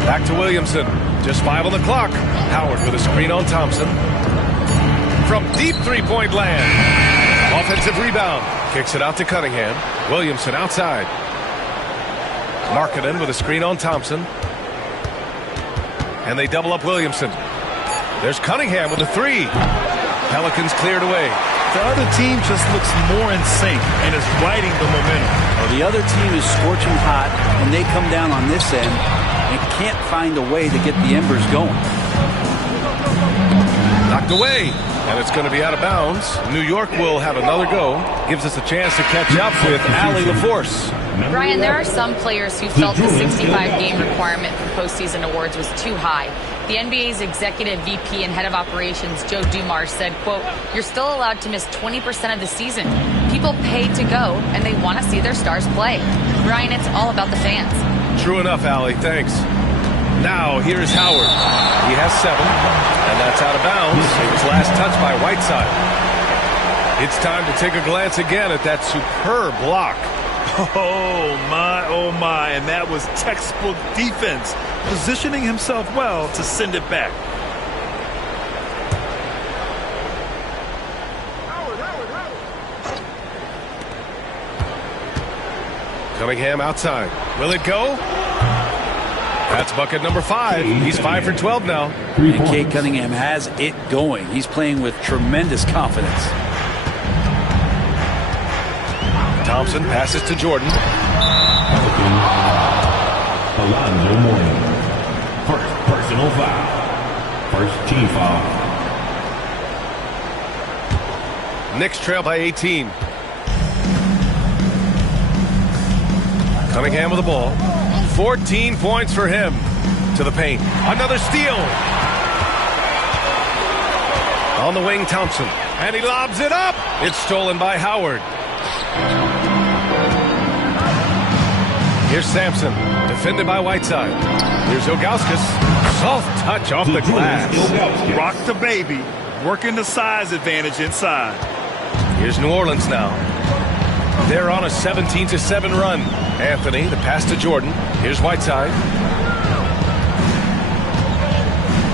Back to Williamson. Just 5 on the clock. Howard with a screen on Thompson. From deep three-point land. Offensive rebound. Kicks it out to Cunningham. Williamson outside. Markkanen with a screen on Thompson. And they double up Williamson. There's Cunningham with a 3. Pelicans cleared away. The other team just looks more in sync and is riding the momentum. Well, the other team is scorching hot, and they come down on this end and can't find a way to get the embers going. Knocked away. And it's going to be out of bounds. New York will have another go. Gives us a chance to catch up with Allie LaForce. Brian, there are some players who felt the 65-game requirement for postseason awards was too high. The NBA's executive VP and head of operations, Joe Dumars, said, quote, "You're still allowed to miss 20% of the season. People pay to go, and they want to see their stars play." Brian, it's all about the fans. True enough, Allie. Thanks. Now, here is Howard. He has 7, and that's out of bounds. It was last touched by Whiteside. It's time to take a glance again at that superb block. Oh, my, and that was textbook defense, positioning himself well to send it back. Cunningham outside. Will it go? That's bucket number 5. He's 5 for 12 now. And Cade Cunningham has it going. He's playing with tremendous confidence. Thompson passes to Jordan. Alonzo Mourning. First personal foul. First team foul. Knicks trail by 18. Cunningham with the ball. 14 points for him. To the paint. Another steal. On the wing, Thompson. And he lobs it up. It's stolen by Howard. Here's Sampson. Defended by Whiteside. Here's Ilgauskas. Soft touch off the glass. Rock the baby. Working the size advantage inside. Here's New Orleans now. They're on a 17-7 run. Anthony, the pass to Jordan. Here's Whiteside.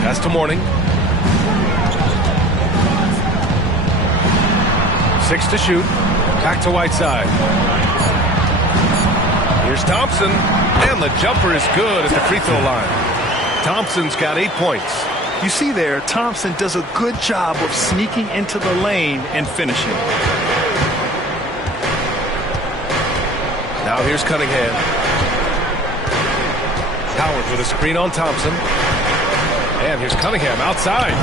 Pass to Mourning. 6 to shoot. Back to Whiteside. Here's Thompson. And the jumper is good at the free throw line. Thompson's got 8 points. You see there, Thompson does a good job of sneaking into the lane and finishing. Now here's Cunningham. Howard with a screen on Thompson. And here's Cunningham outside.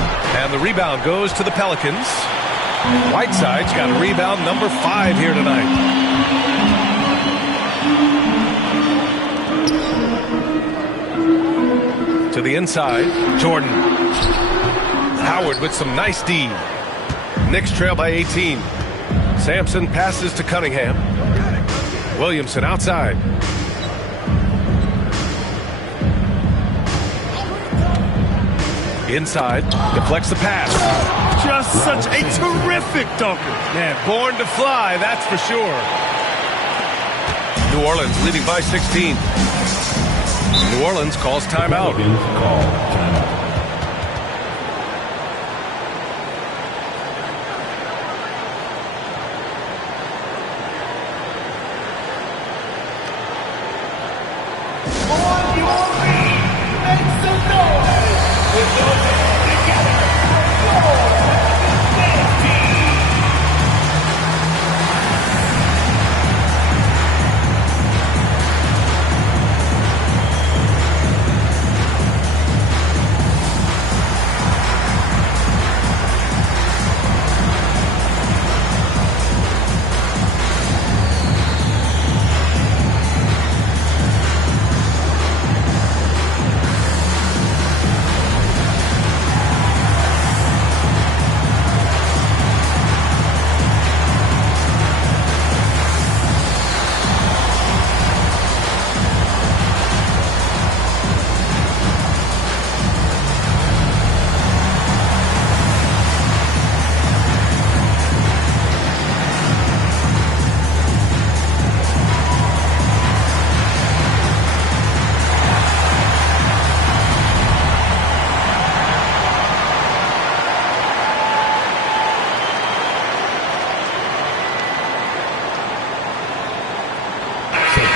And the rebound goes to the Pelicans. Whiteside's got a rebound number 5 here tonight. To the inside, Jordan. Howard with some nice D. Knicks trail by 18. Sampson passes to Cunningham. Williamson outside. Inside, deflects the pass. Just such a terrific dunker. Man, born to fly, that's for sure. New Orleans leading by 16. New Orleans calls timeout. Call timeout. On your feet, make some noise. With those hands together, your team.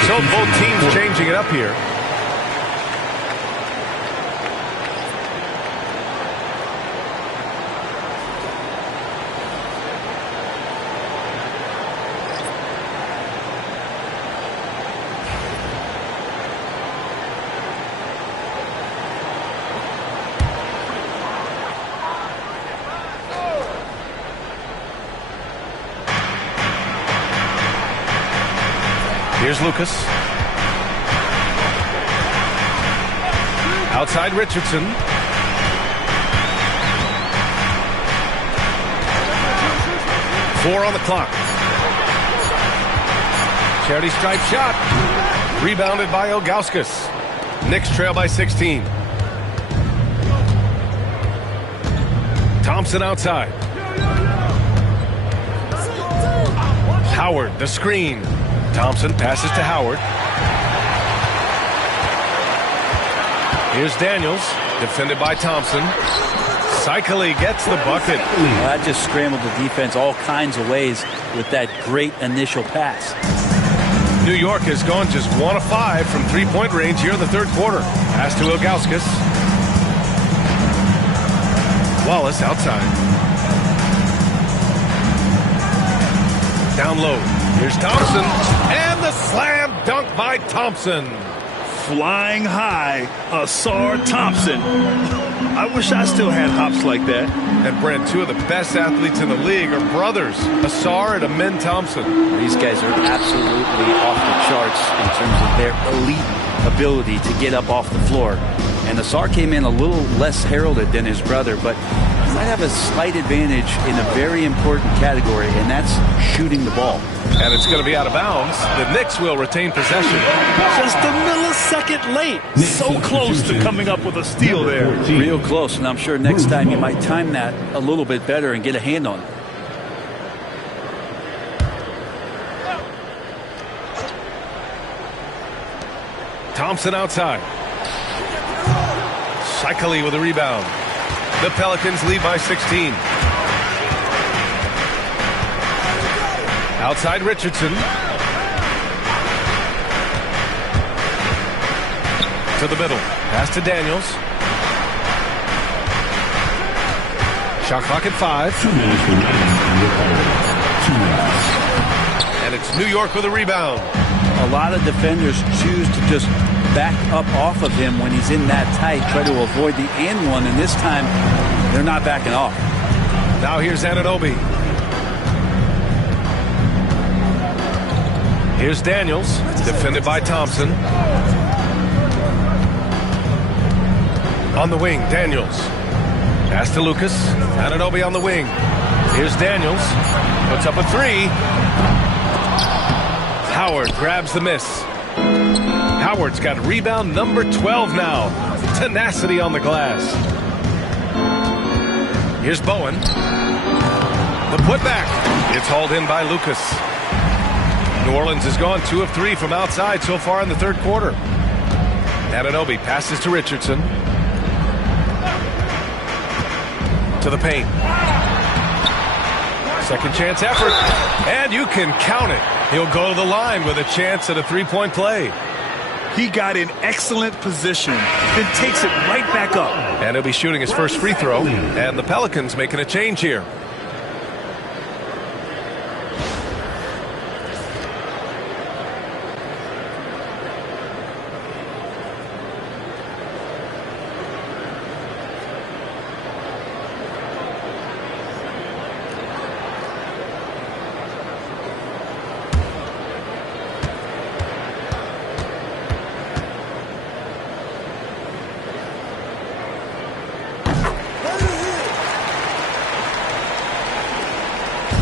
So both teams changing it up here. Here's Lucas. Outside Richardson. Four on the clock. Charity stripe shot. Rebounded by Ilgauskas. Knicks trail by 16. Thompson outside. Howard, the screen. Thompson passes to Howard. Here's Daniels, defended by Thompson. Cycli gets the bucket. Well, that just scrambled the defense all kinds of ways with that great initial pass. New York has gone just 1 of 5 from three-point range here in the third quarter. Pass to Ilgauskas. Wallace outside. Down low. Here's Thompson. And the slam dunk by Thompson. flying high, Asar Thompson. I wish I still had hops like that. And Brent, two of the best athletes in the league are brothers, Asar and Amen Thompson. These guys are absolutely off the charts in terms of their elite ability to get up off the floor. And Asar came in a little less heralded than his brother, but he might have a slight advantage in a very important category, and that's shooting the ball. And it's going to be out of bounds. The Knicks will retain possession. Just a millisecond late. So close to coming up with a steal there. Real close, and I'm sure next time you might time that a little bit better and get a hand on it. Thompson outside. Shikely with a rebound. The Pelicans lead by 16. Outside Richardson. To the middle. Pass to Daniels. Shot clock at 5. 2 minutes remaining. 2 minutes. And it's New York with a rebound. A lot of defenders choose to just back up off of him when he's in that tight, try to avoid the and one, and this time they're not backing off. Now here's Anunoby. Here's Daniels, defended by Thompson. On the wing, Daniels. Pass to Lucas. Anunoby on the wing. Here's Daniels. Puts up a 3. Howard grabs the miss. Howard's got rebound number 12 now. Tenacity on the glass. Here's Bowen. The putback. It's hauled in by Lucas. New Orleans has gone 2 of 3 from outside so far in the third quarter. Anunoby passes to Richardson. To the paint. Second chance effort. And you can count it. He'll go to the line with a chance at a three-point play. He got in excellent position, then takes it right back up. And he'll be shooting his first free throw. And the Pelicans making a change here.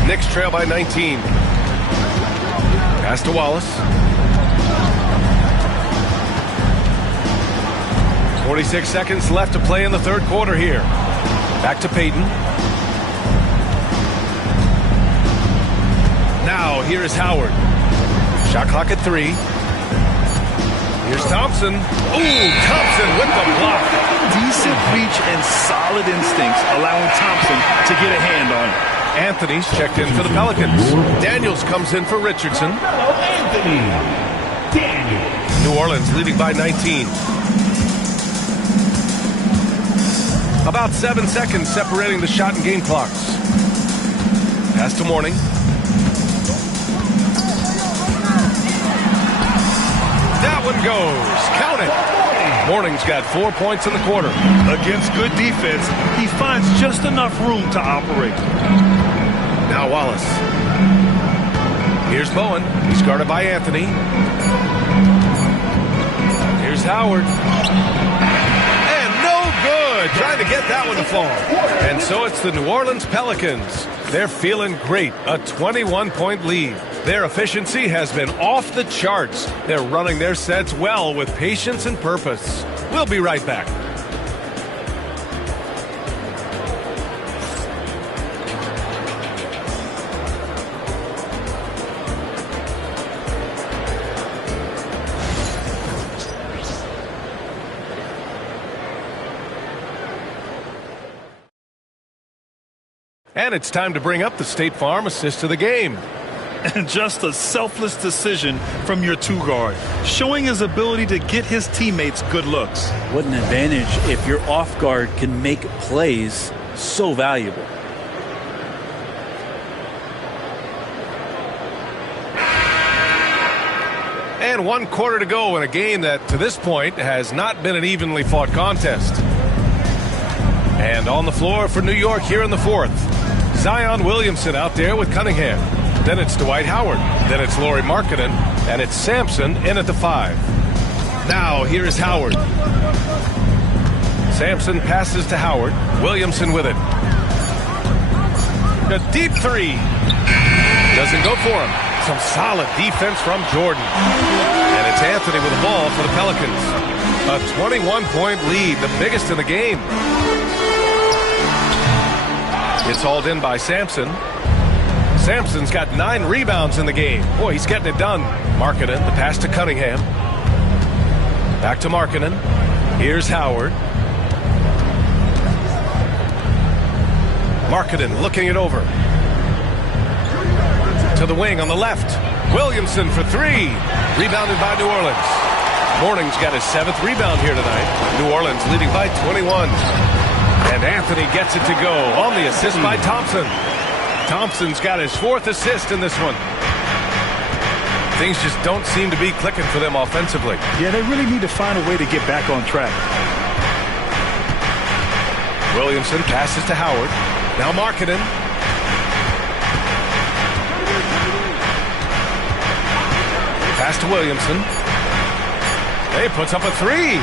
Knicks trail by 19. Pass to Wallace. 46 seconds left to play in the third quarter here. Back to Payton. Now here is Howard. Shot clock at 3. Here's Thompson. Ooh, Thompson with the block. Decent reach and solid instincts, allowing Thompson to get a hand on it. Anthony's checked in for the Pelicans. Daniels comes in for Richardson. Anthony Daniels. New Orleans leading by 19. About 7 seconds separating the shot and game clocks. Pass to Mourning. That one goes. Count it. Mourning's got 4 points in the quarter. Against good defense, he finds just enough room to operate. Now Wallace. Here's Bowen. He's guarded by Anthony. Here's Howard. And no good. Trying to get that one to fall. And so it's the New Orleans Pelicans. They're feeling great. A 21-point lead. Their efficiency has been off the charts. They're running their sets well with patience and purpose. We'll be right back. And it's time to bring up the State Farm assist to the game. And just a selfless decision from your two-guard, showing his ability to get his teammates good looks. What an advantage if your off guard can make plays so valuable. And 1 quarter to go in a game that, to this point, has not been an evenly fought contest. And on the floor for New York here in the 4th, Zion Williamson out there with Cunningham. Then it's Dwight Howard. Then it's Lauri Markkanen. And it's Sampson in at the 5. Now here's Howard. Sampson passes to Howard. Williamson with it. A deep 3. Doesn't go for him. Some solid defense from Jordan. And it's Anthony with the ball for the Pelicans. A 21-point lead, the biggest in the game. It's hauled in by Sampson. Sampson's got 9 rebounds in the game. Boy, he's getting it done. Markkanen, the pass to Cunningham. Back to Markkanen. Here's Howard. Markkanen looking it over. To the wing on the left. Williamson for 3. Rebounded by New Orleans. Mourning's got his 7th rebound here tonight. New Orleans leading by 21. And Anthony gets it to go on the assist by Thompson. Thompson's got his 4th assist in this one. Things just don't seem to be clicking for them offensively. Yeah, they really need to find a way to get back on track. Williamson passes to Howard. Now Markkanen. Pass to Williamson. He puts up a 3.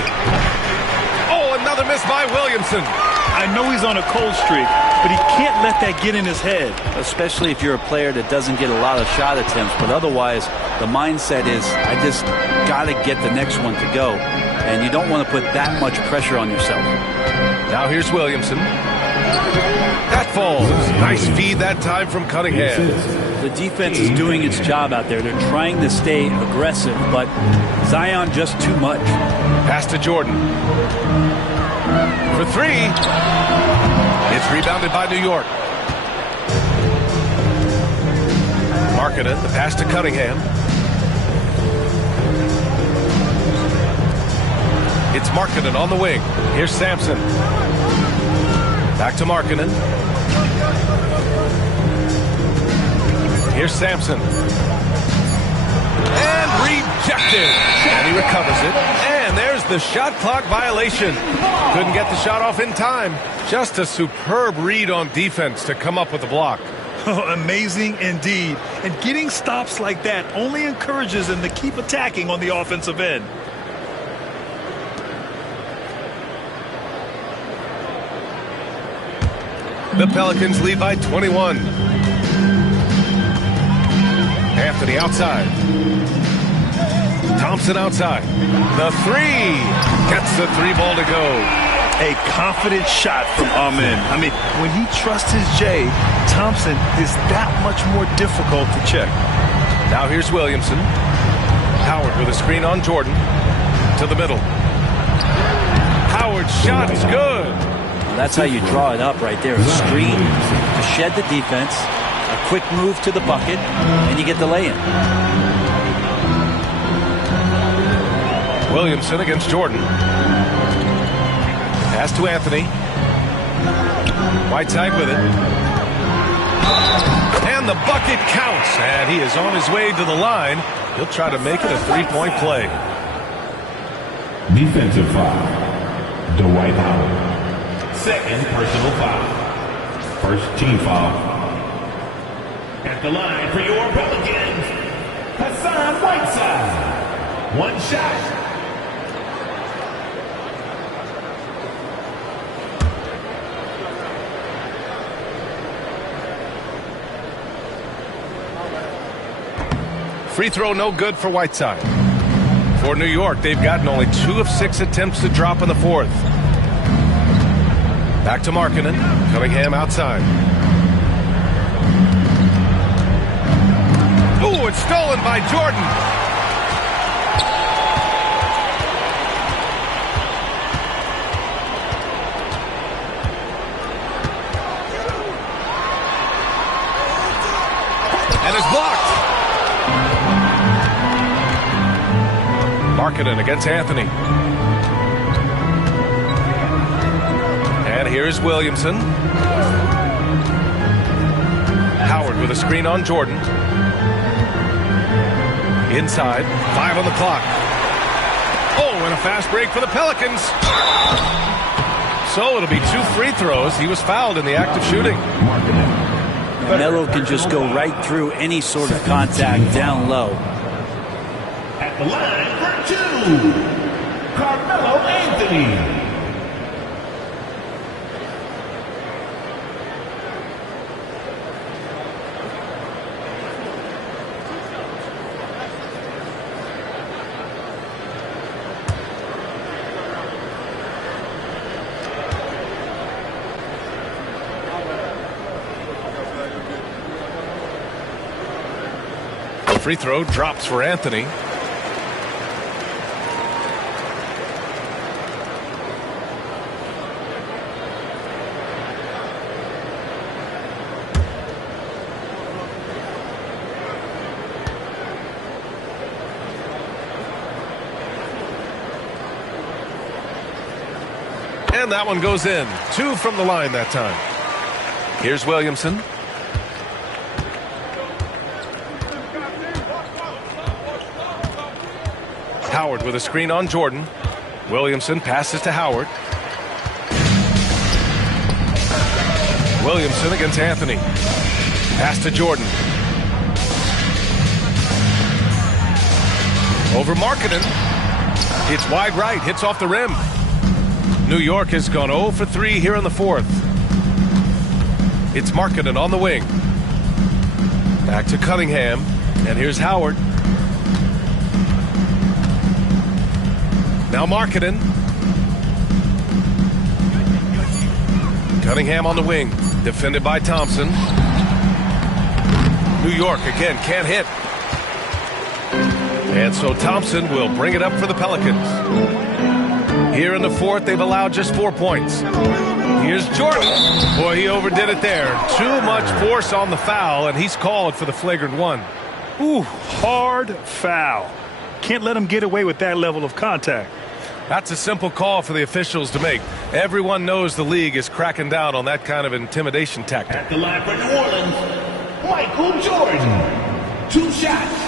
Oh, another miss by Williamson. I know he's on a cold streak, but he can't let that get in his head. Especially if you're a player that doesn't get a lot of shot attempts, but otherwise the mindset is, I just got to get the next one to go. And you don't want to put that much pressure on yourself. Now here's Williamson. That falls. Nice feed that time from Cunningham. The defense is doing its job out there. They're trying to stay aggressive, but Zion just too much. Pass to Jordan. For 3. It's rebounded by New York. Markkanen, the pass to Cunningham. It's Markkanen on the wing. Here's Sampson. Back to Markkanen. Here's Sampson. And rejected. And he recovers it. And there's the shot clock violation. Couldn't get the shot off in time. Just a superb read on defense to come up with the block. Amazing indeed. And getting stops like that only encourages them to keep attacking on the offensive end. The Pelicans lead by 21. Anthony outside. Thompson outside. The 3. Gets the 3 ball to go. A confident shot from Amen. I mean, when he trusts his J, Thompson is that much more difficult to check. Now here's Williamson. Howard with a screen on Jordan. To the middle. Howard's shot is good. That's how you draw it up right there. A screen to shed the defense, a quick move to the bucket, and you get the lay-in. Williamson against Jordan. Pass to Anthony. Whiteside with it. And the bucket counts. And he is on his way to the line. He'll try to make it a 3-point play. Defensive foul. Dwight Howard. 2nd personal foul. 1st team foul. At the line for your Pelicans, Hassan Whiteside. 1 shot. Free throw no good for Whiteside. For New York, they've gotten only 2 of 6 attempts to drop in the 4th. Back to Markkanen. Cunningham outside. Ooh, it's stolen by Jordan. And it's blocked. Markkanen against Anthony. And here's Williamson. Howard with a screen on Jordan. Inside, 5 on the clock. Oh, and a fast break for the Pelicans. So it'll be 2 free throws. He was fouled in the act of shooting. Melo can just go right through any sort of contact down low. At the line for 2, Carmelo Anthony. Free throw drops for Anthony. And that one goes in. 2 from the line that time. Here's Williamson. Howard with a screen on Jordan. Williamson passes to Howard. Williamson against Anthony. Pass to Jordan. Over Markkanen. It's wide right. Hits off the rim. New York has gone 0 for 3 here in the 4th. It's Markkanen on the wing. Back to Cunningham. And here's Howard. Now Markkanen. Cunningham on the wing. Defended by Thompson. New York again can't hit. And so Thompson will bring it up for the Pelicans. Here in the 4th, they've allowed just 4 points. Here's Jordan. Boy, he overdid it there. Too much force on the foul, and he's called for the flagrant 1. Ooh, hard foul. Can't let him get away with that level of contact. That's a simple call for the officials to make. Everyone knows the league is cracking down on that kind of intimidation tactic. At the line for New Orleans, Michael Jordan. 2 shots.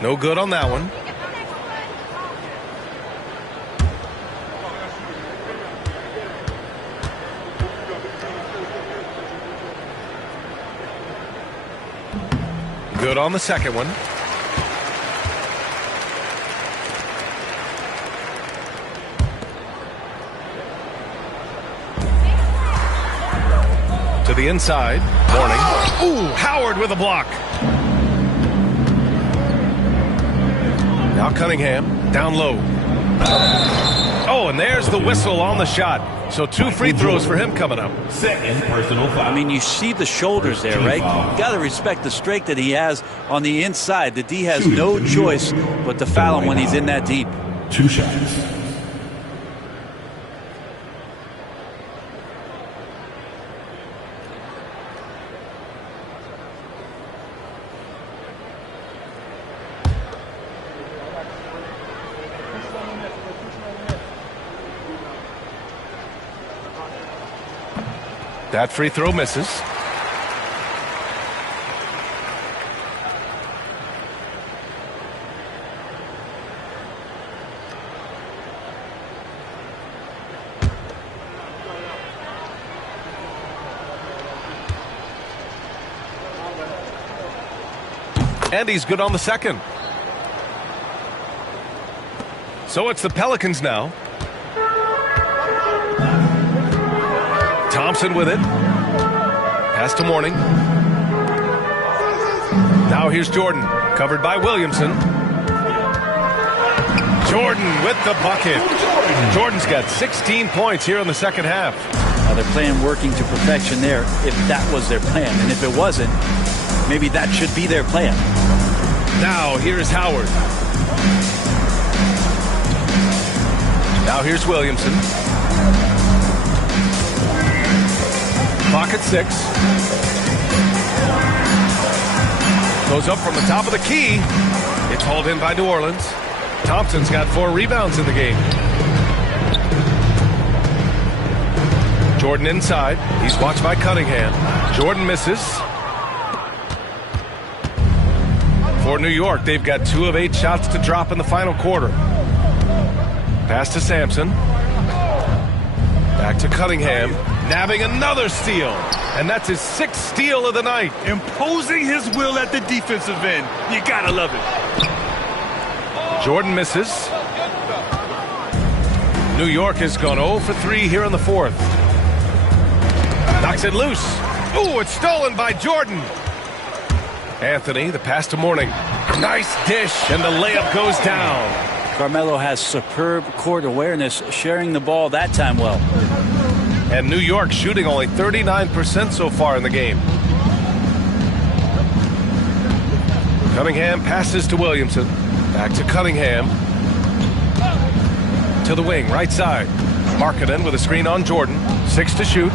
No good on that one. Good on the second one. To the inside. Morning. Ooh, Howard with a block. Now Cunningham down low. Oh, and there's the whistle on the shot. So 2 free throws for him coming up. Second personal foul. I mean, you see the shoulders there, right? You got to respect the strength that he has on the inside. The D has no choice but to foul him when he's in that deep. 2 shots. That free throw misses. And he's good on the second. So it's the Pelicans now. Thompson with it. Pass to Morning. Now here's Jordan. Covered by Williamson. Jordan with the bucket. Jordan's got 16 points here in the second half. They're playing working to perfection there if that was their plan. And if it wasn't, maybe that should be their plan. Now here's Howard. Now here's Williamson. Clock at 6. Goes up from the top of the key. It's hauled in by New Orleans. Thompson's got 4 rebounds in the game. Jordan inside. He's watched by Cunningham. Jordan misses. For New York, they've got 2 of 8 shots to drop in the final quarter. Pass to Sampson. Back to Cunningham. Nabbing another steal. And that's his 6th steal of the night. Imposing his will at the defensive end. You gotta love it. Jordan misses. New York has gone 0 for 3 here in the 4th. Knocks it loose. Ooh, it's stolen by Jordan. Anthony, the pass to Mourning. Nice dish, and the layup goes down. Carmelo has superb court awareness, sharing the ball that time well. And New York shooting only 39% so far in the game. Cunningham passes to Williamson. Back to Cunningham. To the wing, right side. Markkanen with a screen on Jordan. 6 to shoot.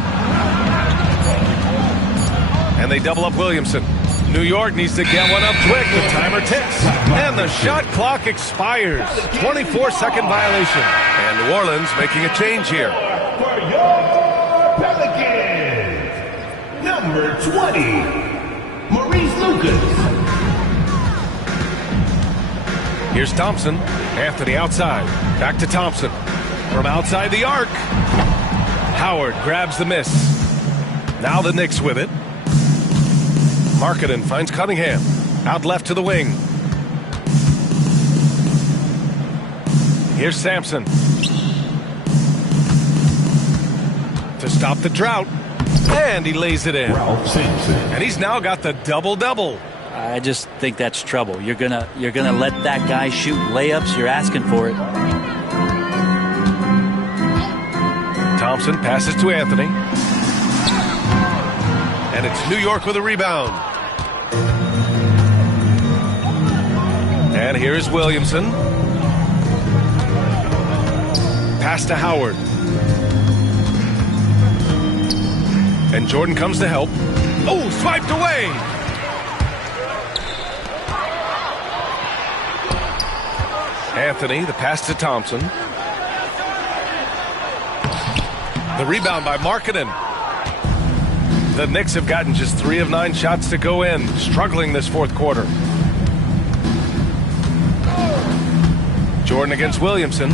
And they double up Williamson. New York needs to get one up quick. The timer ticks. And the shot clock expires. 24-second violation. And New Orleans making a change here. For your Pelicans, number 20, Maurice Lucas. Here's Thompson. Anthony outside. Back to Thompson. From outside the arc. Howard grabs the miss. Now the Knicks with it. Markkanen finds Cunningham. Out left to the wing. Here's Sampson. To stop the drought. And he lays it in. Ralph Sampson. And he's now got the double-double. I just think that's trouble. You're gonna let that guy shoot layups. You're asking for it. Thompson passes to Anthony. And it's New York with a rebound. And here's Williamson. Pass to Howard. And Jordan comes to help. Oh, swiped away. Anthony, the pass to Thompson. The rebound by Markkanen. The Knicks have gotten just 3 of 9 shots to go in, struggling this 4th quarter. Jordan against Williamson.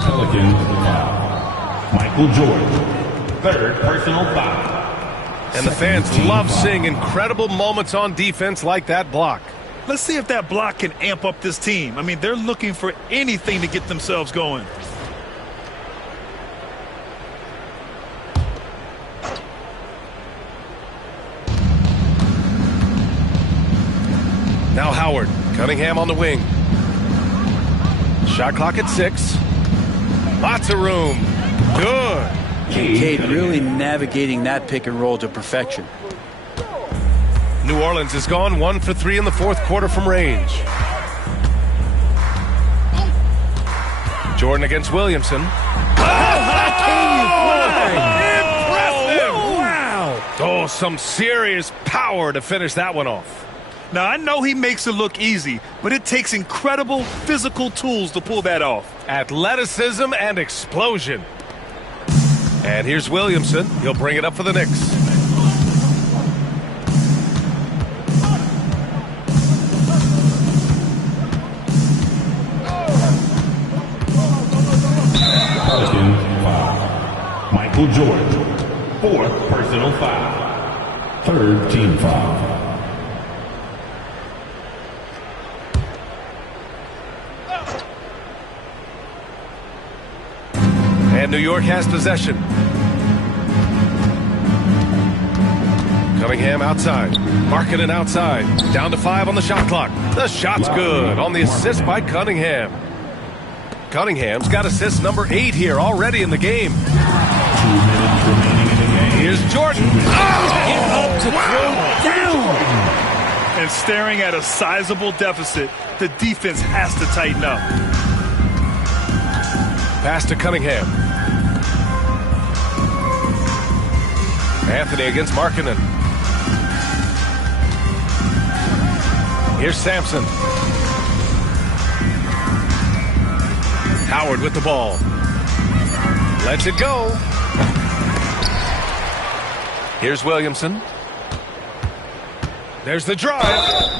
Pelicans foul. Michael Jordan, 3rd personal foul. And the fans love seeing incredible moments on defense like that block. Let's see if that block can amp up this team. I mean, they're looking for anything to get themselves going. Now Howard. Cunningham on the wing. Shot clock at 6. Lots of room. Good. Cade really navigating that pick and roll to perfection. New Orleans has gone 1 for 3 in the 4th quarter from range. Jordan against Williamson. Impressive! Wow! Oh, some serious power to finish that one off. Now, I know he makes it look easy, but it takes incredible physical tools to pull that off. Athleticism and explosion. And here's Williamson. He'll bring it up for the Knicks. Pelicans foul. Michael Jordan, 4th personal foul. 3rd team foul. And New York has possession. Cunningham outside. Markkanen outside. Down to 5 on the shot clock. The shot's good on the assist by Cunningham. Cunningham's got assist number 8 here already in the game. 2 minutes remaining in the game. Here's Jordan. Up to throw down. And staring at a sizable deficit, the defense has to tighten up. Pass to Cunningham. Anthony against Markkanen. Here's Sampson. Howard with the ball. Lets it go. Here's Williamson. There's the drive.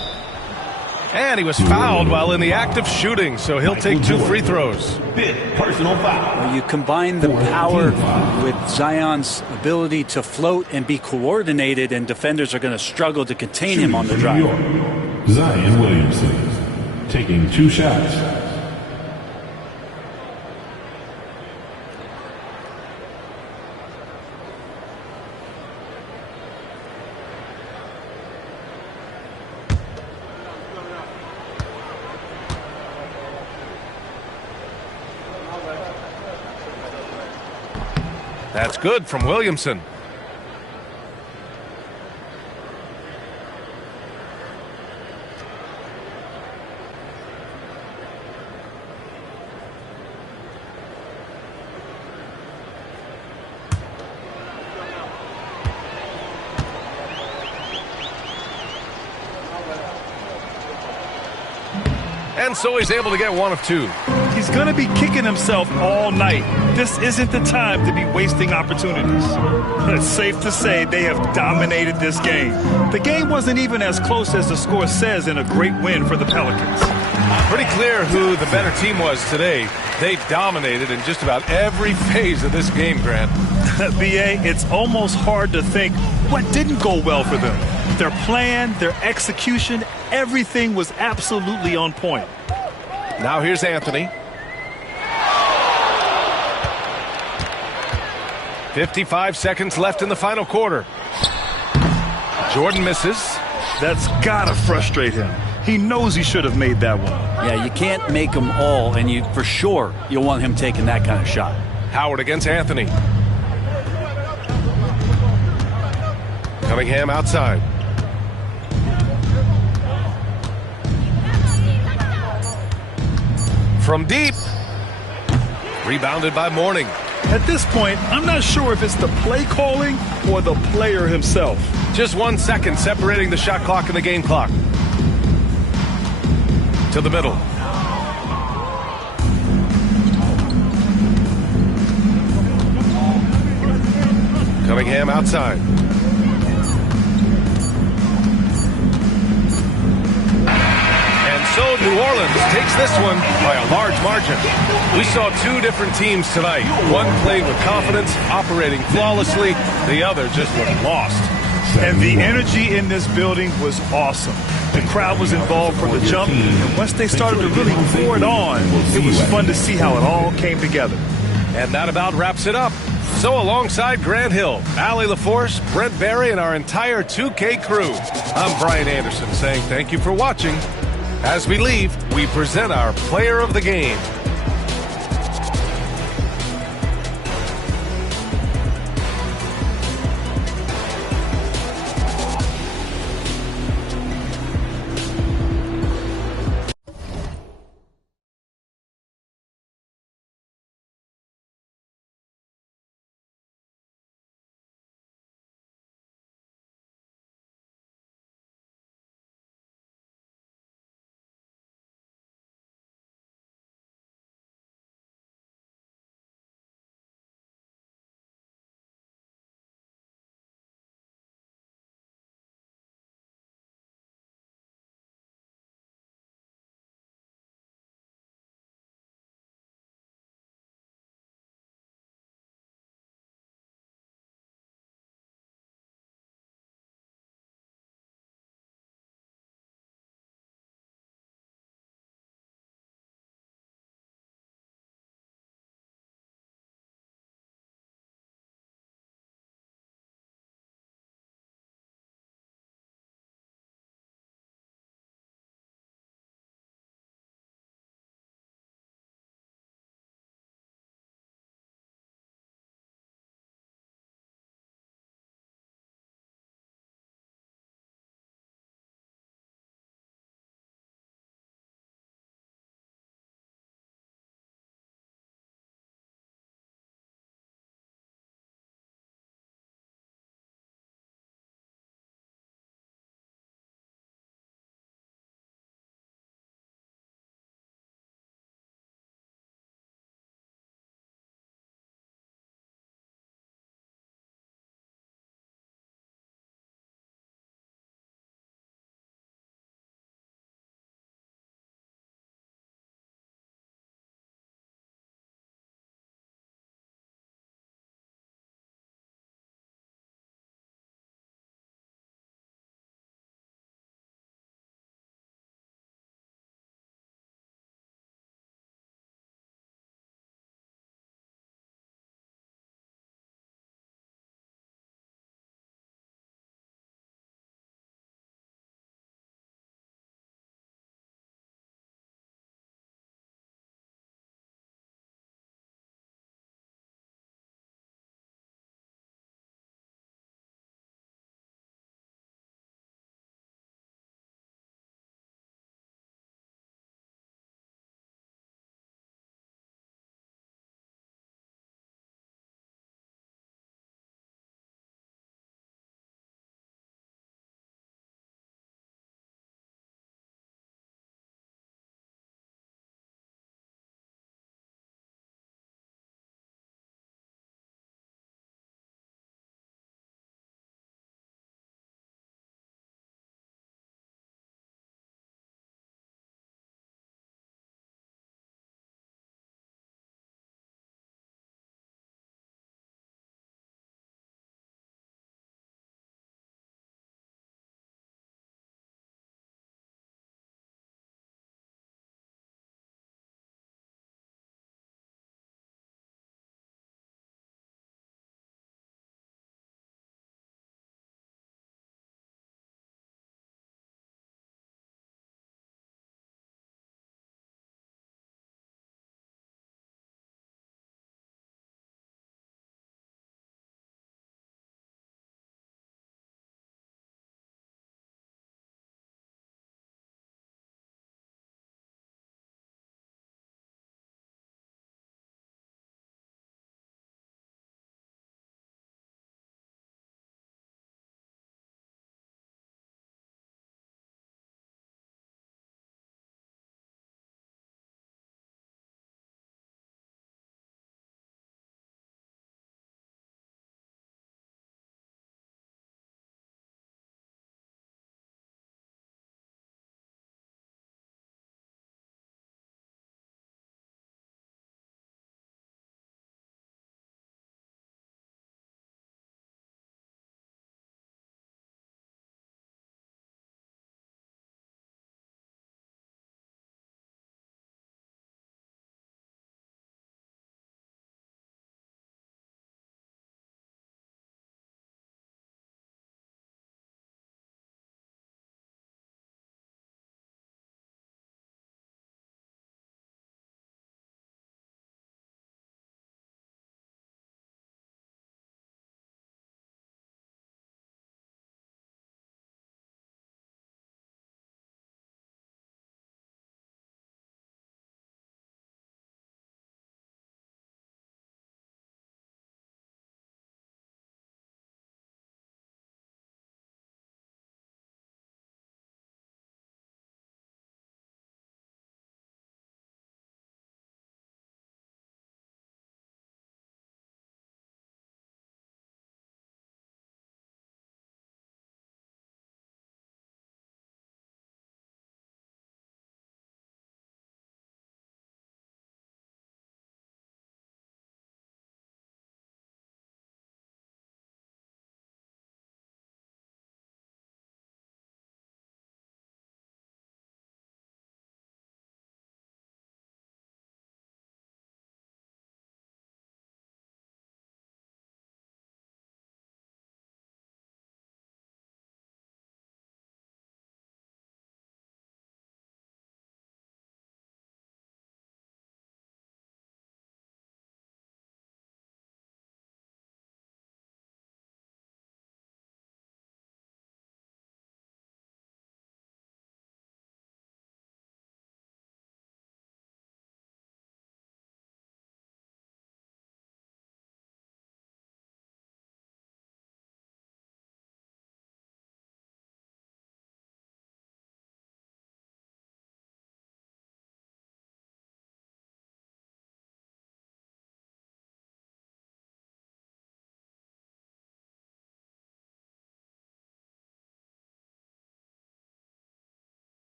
And he was fouled while in the act of shooting, so he'll take 2 free throws. Fifth personal foul. Well, you combine the power with Zion's ability to float and be coordinated, and defenders are going to struggle to contain him on the drive. New York, Zion Williamson taking 2 shots. That's good from Williamson. And so he's able to get 1 of 2. He's going to be kicking himself all night. This isn't the time to be wasting opportunities. It's safe to say they have dominated this game. The game wasn't even as close as the score says in a great win for the Pelicans. Pretty clear who the better team was today. They dominated in just about every phase of this game, Grant. BA, it's almost hard to think what didn't go well for them. Their plan, their execution, everything was absolutely on point. Now here's Anthony. 55 seconds left in the final quarter. Jordan misses. That's gotta frustrate him. He knows he should have made that one. Yeah, you can't make them all, and for sure you'll want him taking that kind of shot. Howard against Anthony. Cunningham outside. From deep. Rebounded by Mourning. At this point, I'm not sure if it's the play calling or the player himself. Just 1 second separating the shot clock and the game clock. To the middle. Cunningham outside. And so New Orleans takes this one by a large margin. We saw 2 different teams tonight. One played with confidence, operating flawlessly. The other just looked lost. And the energy in this building was awesome. The crowd was involved from the jump, and once they started to really pour it on, it was fun to see how it all came together. And that about wraps it up. So alongside Grant Hill, Allie LaForce, Brent Barry, and our entire 2K crew, I'm Brian Anderson saying thank you for watching. As we leave, we present our player of the game.